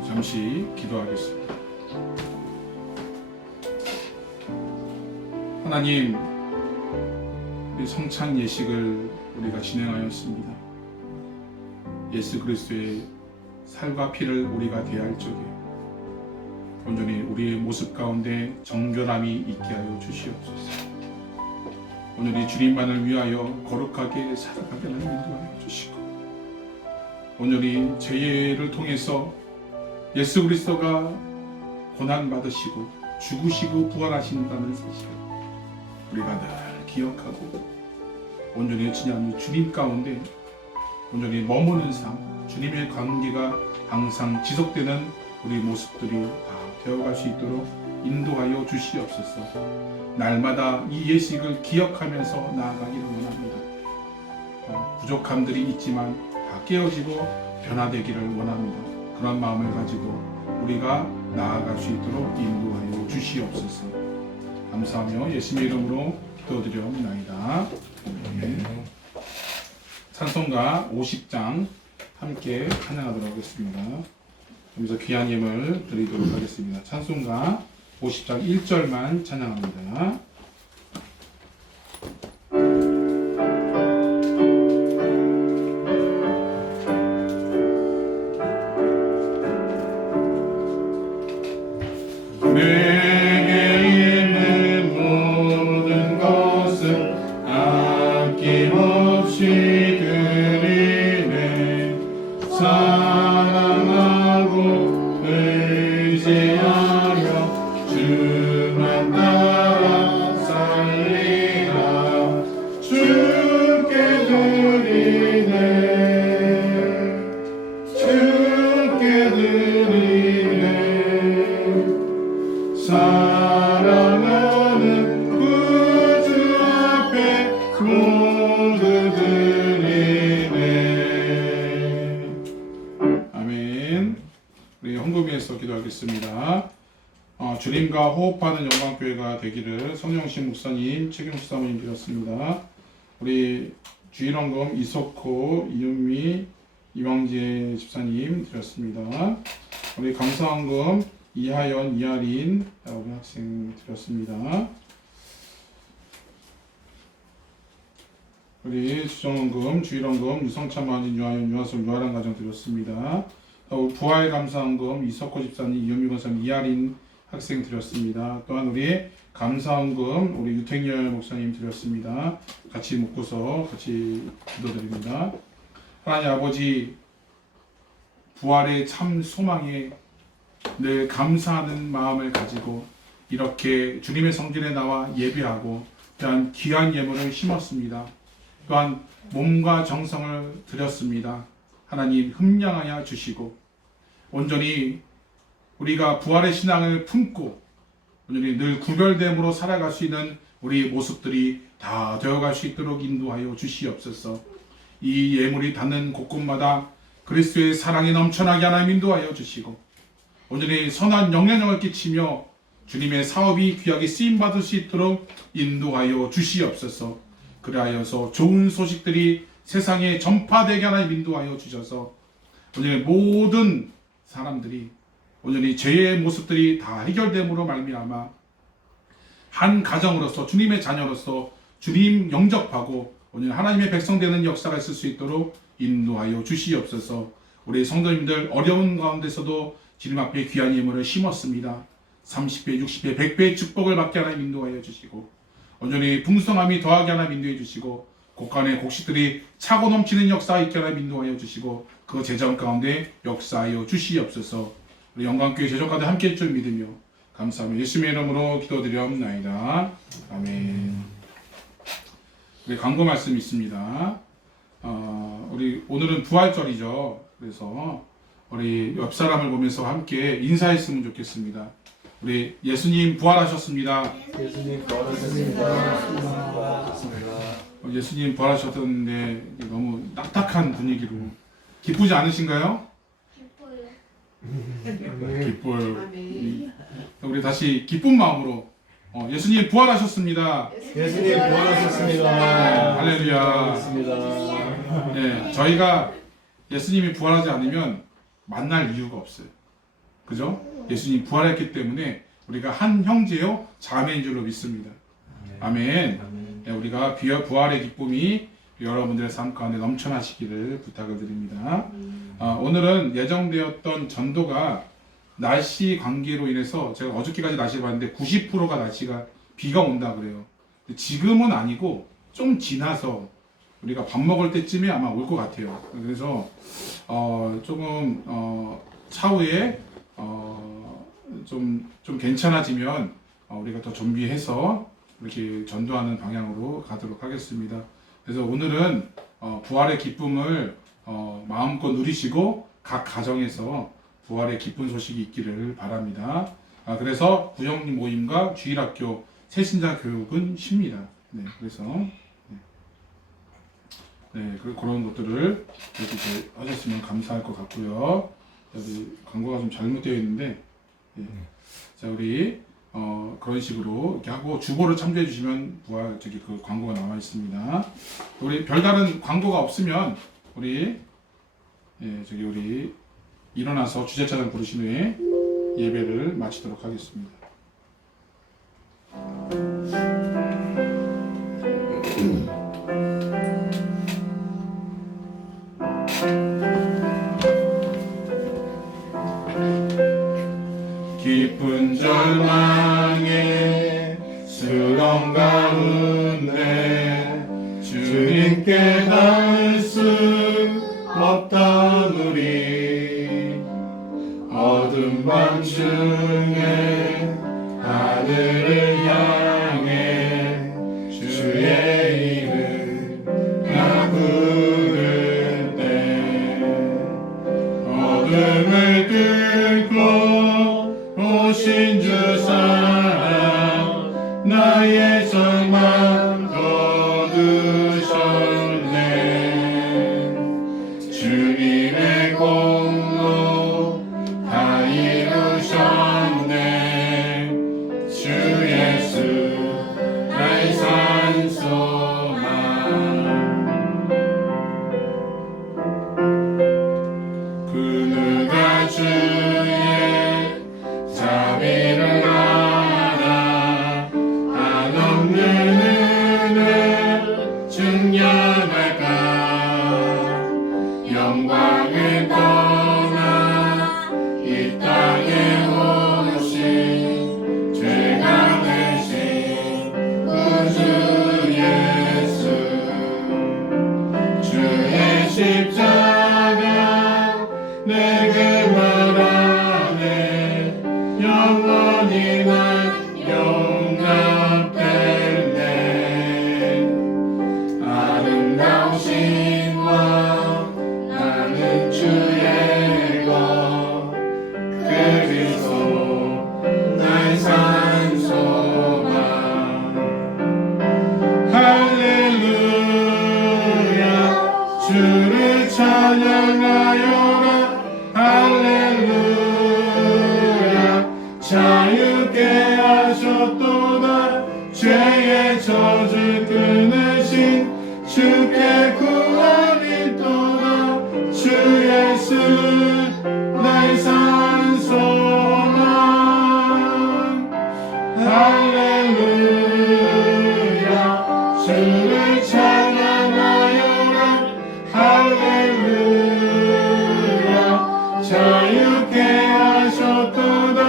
잠시 기도하겠습니다. 하나님, 우리 성찬 예식을 우리가 진행하였습니다. 예수 그리스도의 살과 피를 우리가 대할 적에 온전히 우리의 모습 가운데 정결함이 있게 하여 주시옵소서. 오늘 이 주님만을 위하여 거룩하게 살아가게 하는 인도하여 주시고, 오늘 이 죄를 통해서 예수 그리스도가 고난 받으시고 죽으시고 부활하신다는 사실을 우리가 늘 기억하고 온전히 주님 가운데 온전히 머무는 삶, 주님의 관계가 항상 지속되는 우리 모습들이 다 되어갈 수 있도록 인도하여 주시옵소서. 날마다 이 예식을 기억하면서 나아가기를 원합니다. 부족함들이 있지만 다 깨어지고 변화되기를 원합니다. 그런 마음을 가지고 우리가 나아갈 수 있도록 인도하여 주시옵소서. 감사하며 예수님의 이름으로 기도드려옵나이다. 아멘. 찬송가 50장 함께 찬양하도록 하겠습니다. 여기서 귀한 예물 드리도록 하겠습니다. 찬송가 50장 1절만 찬양합니다. 내게 있는 모든 것을 아낌없이 드리네. 사랑하고 의지하며 주만 따라 살리라. 주께 드리네. 주께 드리네. 사랑하는 구주 앞에 모두 드리네. 아멘. 우리 헌금위에서 기도하겠습니다. 주님과 호흡하는 영광교회가 되기를 성령신 목사님, 책임수 사모님 드렸습니다. 우리 주일헌금 이석호, 이윤미, 이왕재 집사님 드렸습니다. 우리 감사헌금 이하연, 이하린 우리 학생 드렸습니다. 우리 수정헌금, 주일헌금 유성찬 마님, 유하연, 유하솔, 유하란 가정 드렸습니다. 부활 감사헌금 이석호 집사님, 이윤미 권사님, 이하린 학생 드렸습니다. 또한 우리 감사헌금 우리 유택열 목사님 드렸습니다. 같이 묶고서 같이 기도드립니다. 하나님 아버지, 부활의 참 소망에 늘 감사하는 마음을 가지고 이렇게 주님의 성전에 나와 예배하고 또한 귀한 예물을 심었습니다. 또한 몸과 정성을 드렸습니다. 하나님 흠량하여 주시고 온전히 우리가 부활의 신앙을 품고 온전히 늘 구별됨으로 살아갈 수 있는 우리의 모습들이 다 되어갈 수 있도록 인도하여 주시옵소서. 이 예물이 닿는 곳곳마다 그리스도의 사랑이 넘쳐나게 하나님 인도하여 주시고 온전히 선한 영향력을 끼치며 주님의 사업이 귀하게 쓰임받을 수 있도록 인도하여 주시옵소서. 그리하여서 좋은 소식들이 세상에 전파되게 하나님 인도하여 주셔서 오늘 모든 사람들이 온전히 죄의 모습들이 다 해결됨으로 말미암아 한 가정으로서 주님의 자녀로서 주님 영접하고 오늘 하나님의 백성 되는 역사가 있을 수 있도록 인도하여 주시옵소서. 우리 성도님들 어려운 가운데서도 주님 앞에 귀한 예물을 심었습니다. 30배, 60배, 100배의 축복을 받게 하나님 인도하여 주시고 온전히 풍성함이 더하게 하나님 인도해 주시고 곳간의 곡식들이 차고 넘치는 역사가 있게 하나님 인도하여 주시고 그 재정 가운데 역사하여 주시옵소서. 우리 영광교회 재정가운데 함께 할 줄 믿으며 감사하며 예수님의 이름으로 기도드리옵나이다. 아멘. 우리 광고 말씀 있습니다. 우리 오늘은 부활절이죠. 그래서 우리 옆 사람을 보면서 함께 인사했으면 좋겠습니다. 우리 예수님 부활하셨습니다. 예수님 부활하셨습니다. 예수님 부활하셨는데 너무 딱딱한 분위기로 기쁘지 않으신가요? 기뻐요. 우리 다시 기쁜 마음으로 예수님 부활하셨습니다. 예수님 부활하셨습니다. 할렐루야. 네, 저희가 예수님이 부활하지 않으면 만날 이유가 없어요. 그죠? 예수님 부활했기 때문에 우리가 한 형제요 자매인 줄로 믿습니다. 아멘. 네, 우리가 부활의 기쁨이 여러분들의 삶 가운데 넘쳐나시기를 부탁을 드립니다. 오늘은 예정되었던 전도가 날씨 관계로 인해서 제가 어저께까지 날씨를 봤는데 90%가 날씨가 비가 온다 그래요. 근데 지금은 아니고 좀 지나서 우리가 밥 먹을 때쯤에 아마 올 것 같아요. 그래서 조금 차후에 좀 괜찮아지면 우리가 더 준비해서 이렇게 전도하는 방향으로 가도록 하겠습니다. 그래서 오늘은 부활의 기쁨을 마음껏 누리시고 각 가정에서 부활의 기쁜 소식이 있기를 바랍니다. 그래서 구역 모임과 주일학교 새신자 교육은 쉽니다. 네, 그래서 그런 것들을 이렇게 하셨으면 감사할 것 같고요. 여기 광고가 좀 잘못되어 있는데, 자 우리 그런 식으로 이렇게 하고 주보를 참조해 주시면 부활 그 광고가 나와 있습니다. 우리 별다른 광고가 없으면 우리 우리 일어나서 주제찬양 부르신 후에 예배를 마치도록 하겠습니다. 깊은 절망에 수렁 가운데 주님께 닿을 수 없던 우리 어둠 밤중에 하늘을 향해 주의 이름 나 부를 때 어둠을 뚫고 오신 주 사랑 나의 소망 거두셨네. 주님의 공로 다 이루셨네. 주 예수 나의 산 소망. 그 누가 주의 자비를 알아 한없는 은혜 증량할까. 영광을 떠나 이 땅에 오신 죄가 되신 구주 예수. 주의 십자가 내게 말하네. 영원히 난 용납됐네. 아름다우신 왕 나는 주의 것 그리스도 나의 산 소망. 할렐루야 주를 찬양하여라. 할렐루야 자유케 죄의 저주 끊으신 주께 구원이 또다. 주 예수 나의 산 소망. 할렐루야 주를 찬양하여라. 할렐루야 자유케 하셨도다.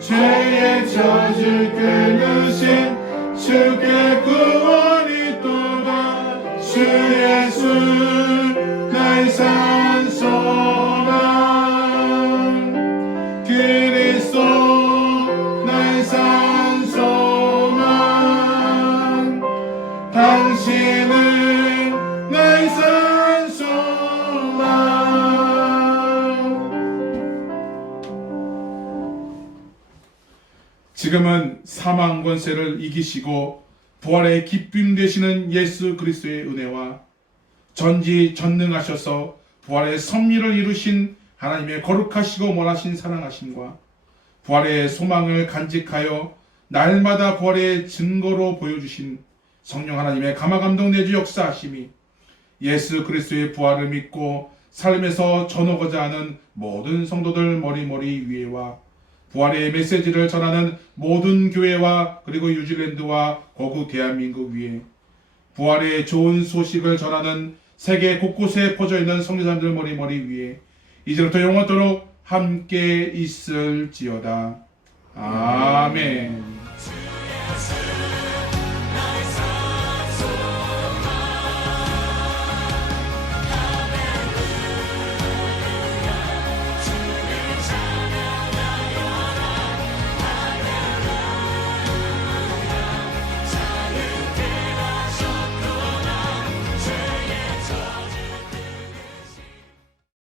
죄의 저주 끊으신 주께 구원이 또다. 주 예수 나의 산 소망. 그리스도 나의 산 소망. 당신은 나의 산 소망. 지금은 사망 권세를 이기시고 부활의 기쁨 되시는 예수 그리스도의 은혜와 전지전능하셔서 부활의 섭리를 이루신 하나님의 거룩하시고 원하신 사랑하심과 부활의 소망을 간직하여 날마다 부활의 증거로 보여주신 성령 하나님의 감화감동 내주 역사하심이 예수 그리스도의 부활을 믿고 삶에서 전하고자 하는 모든 성도들 머리머리 위에와 부활의 메시지를 전하는 모든 교회와 그리고 뉴질랜드와 거구 대한민국 위에 부활의 좋은 소식을 전하는 세계 곳곳에 퍼져있는 성도사님들 머리머리 위에 이제부터 영원토록 함께 있을지어다. 아멘.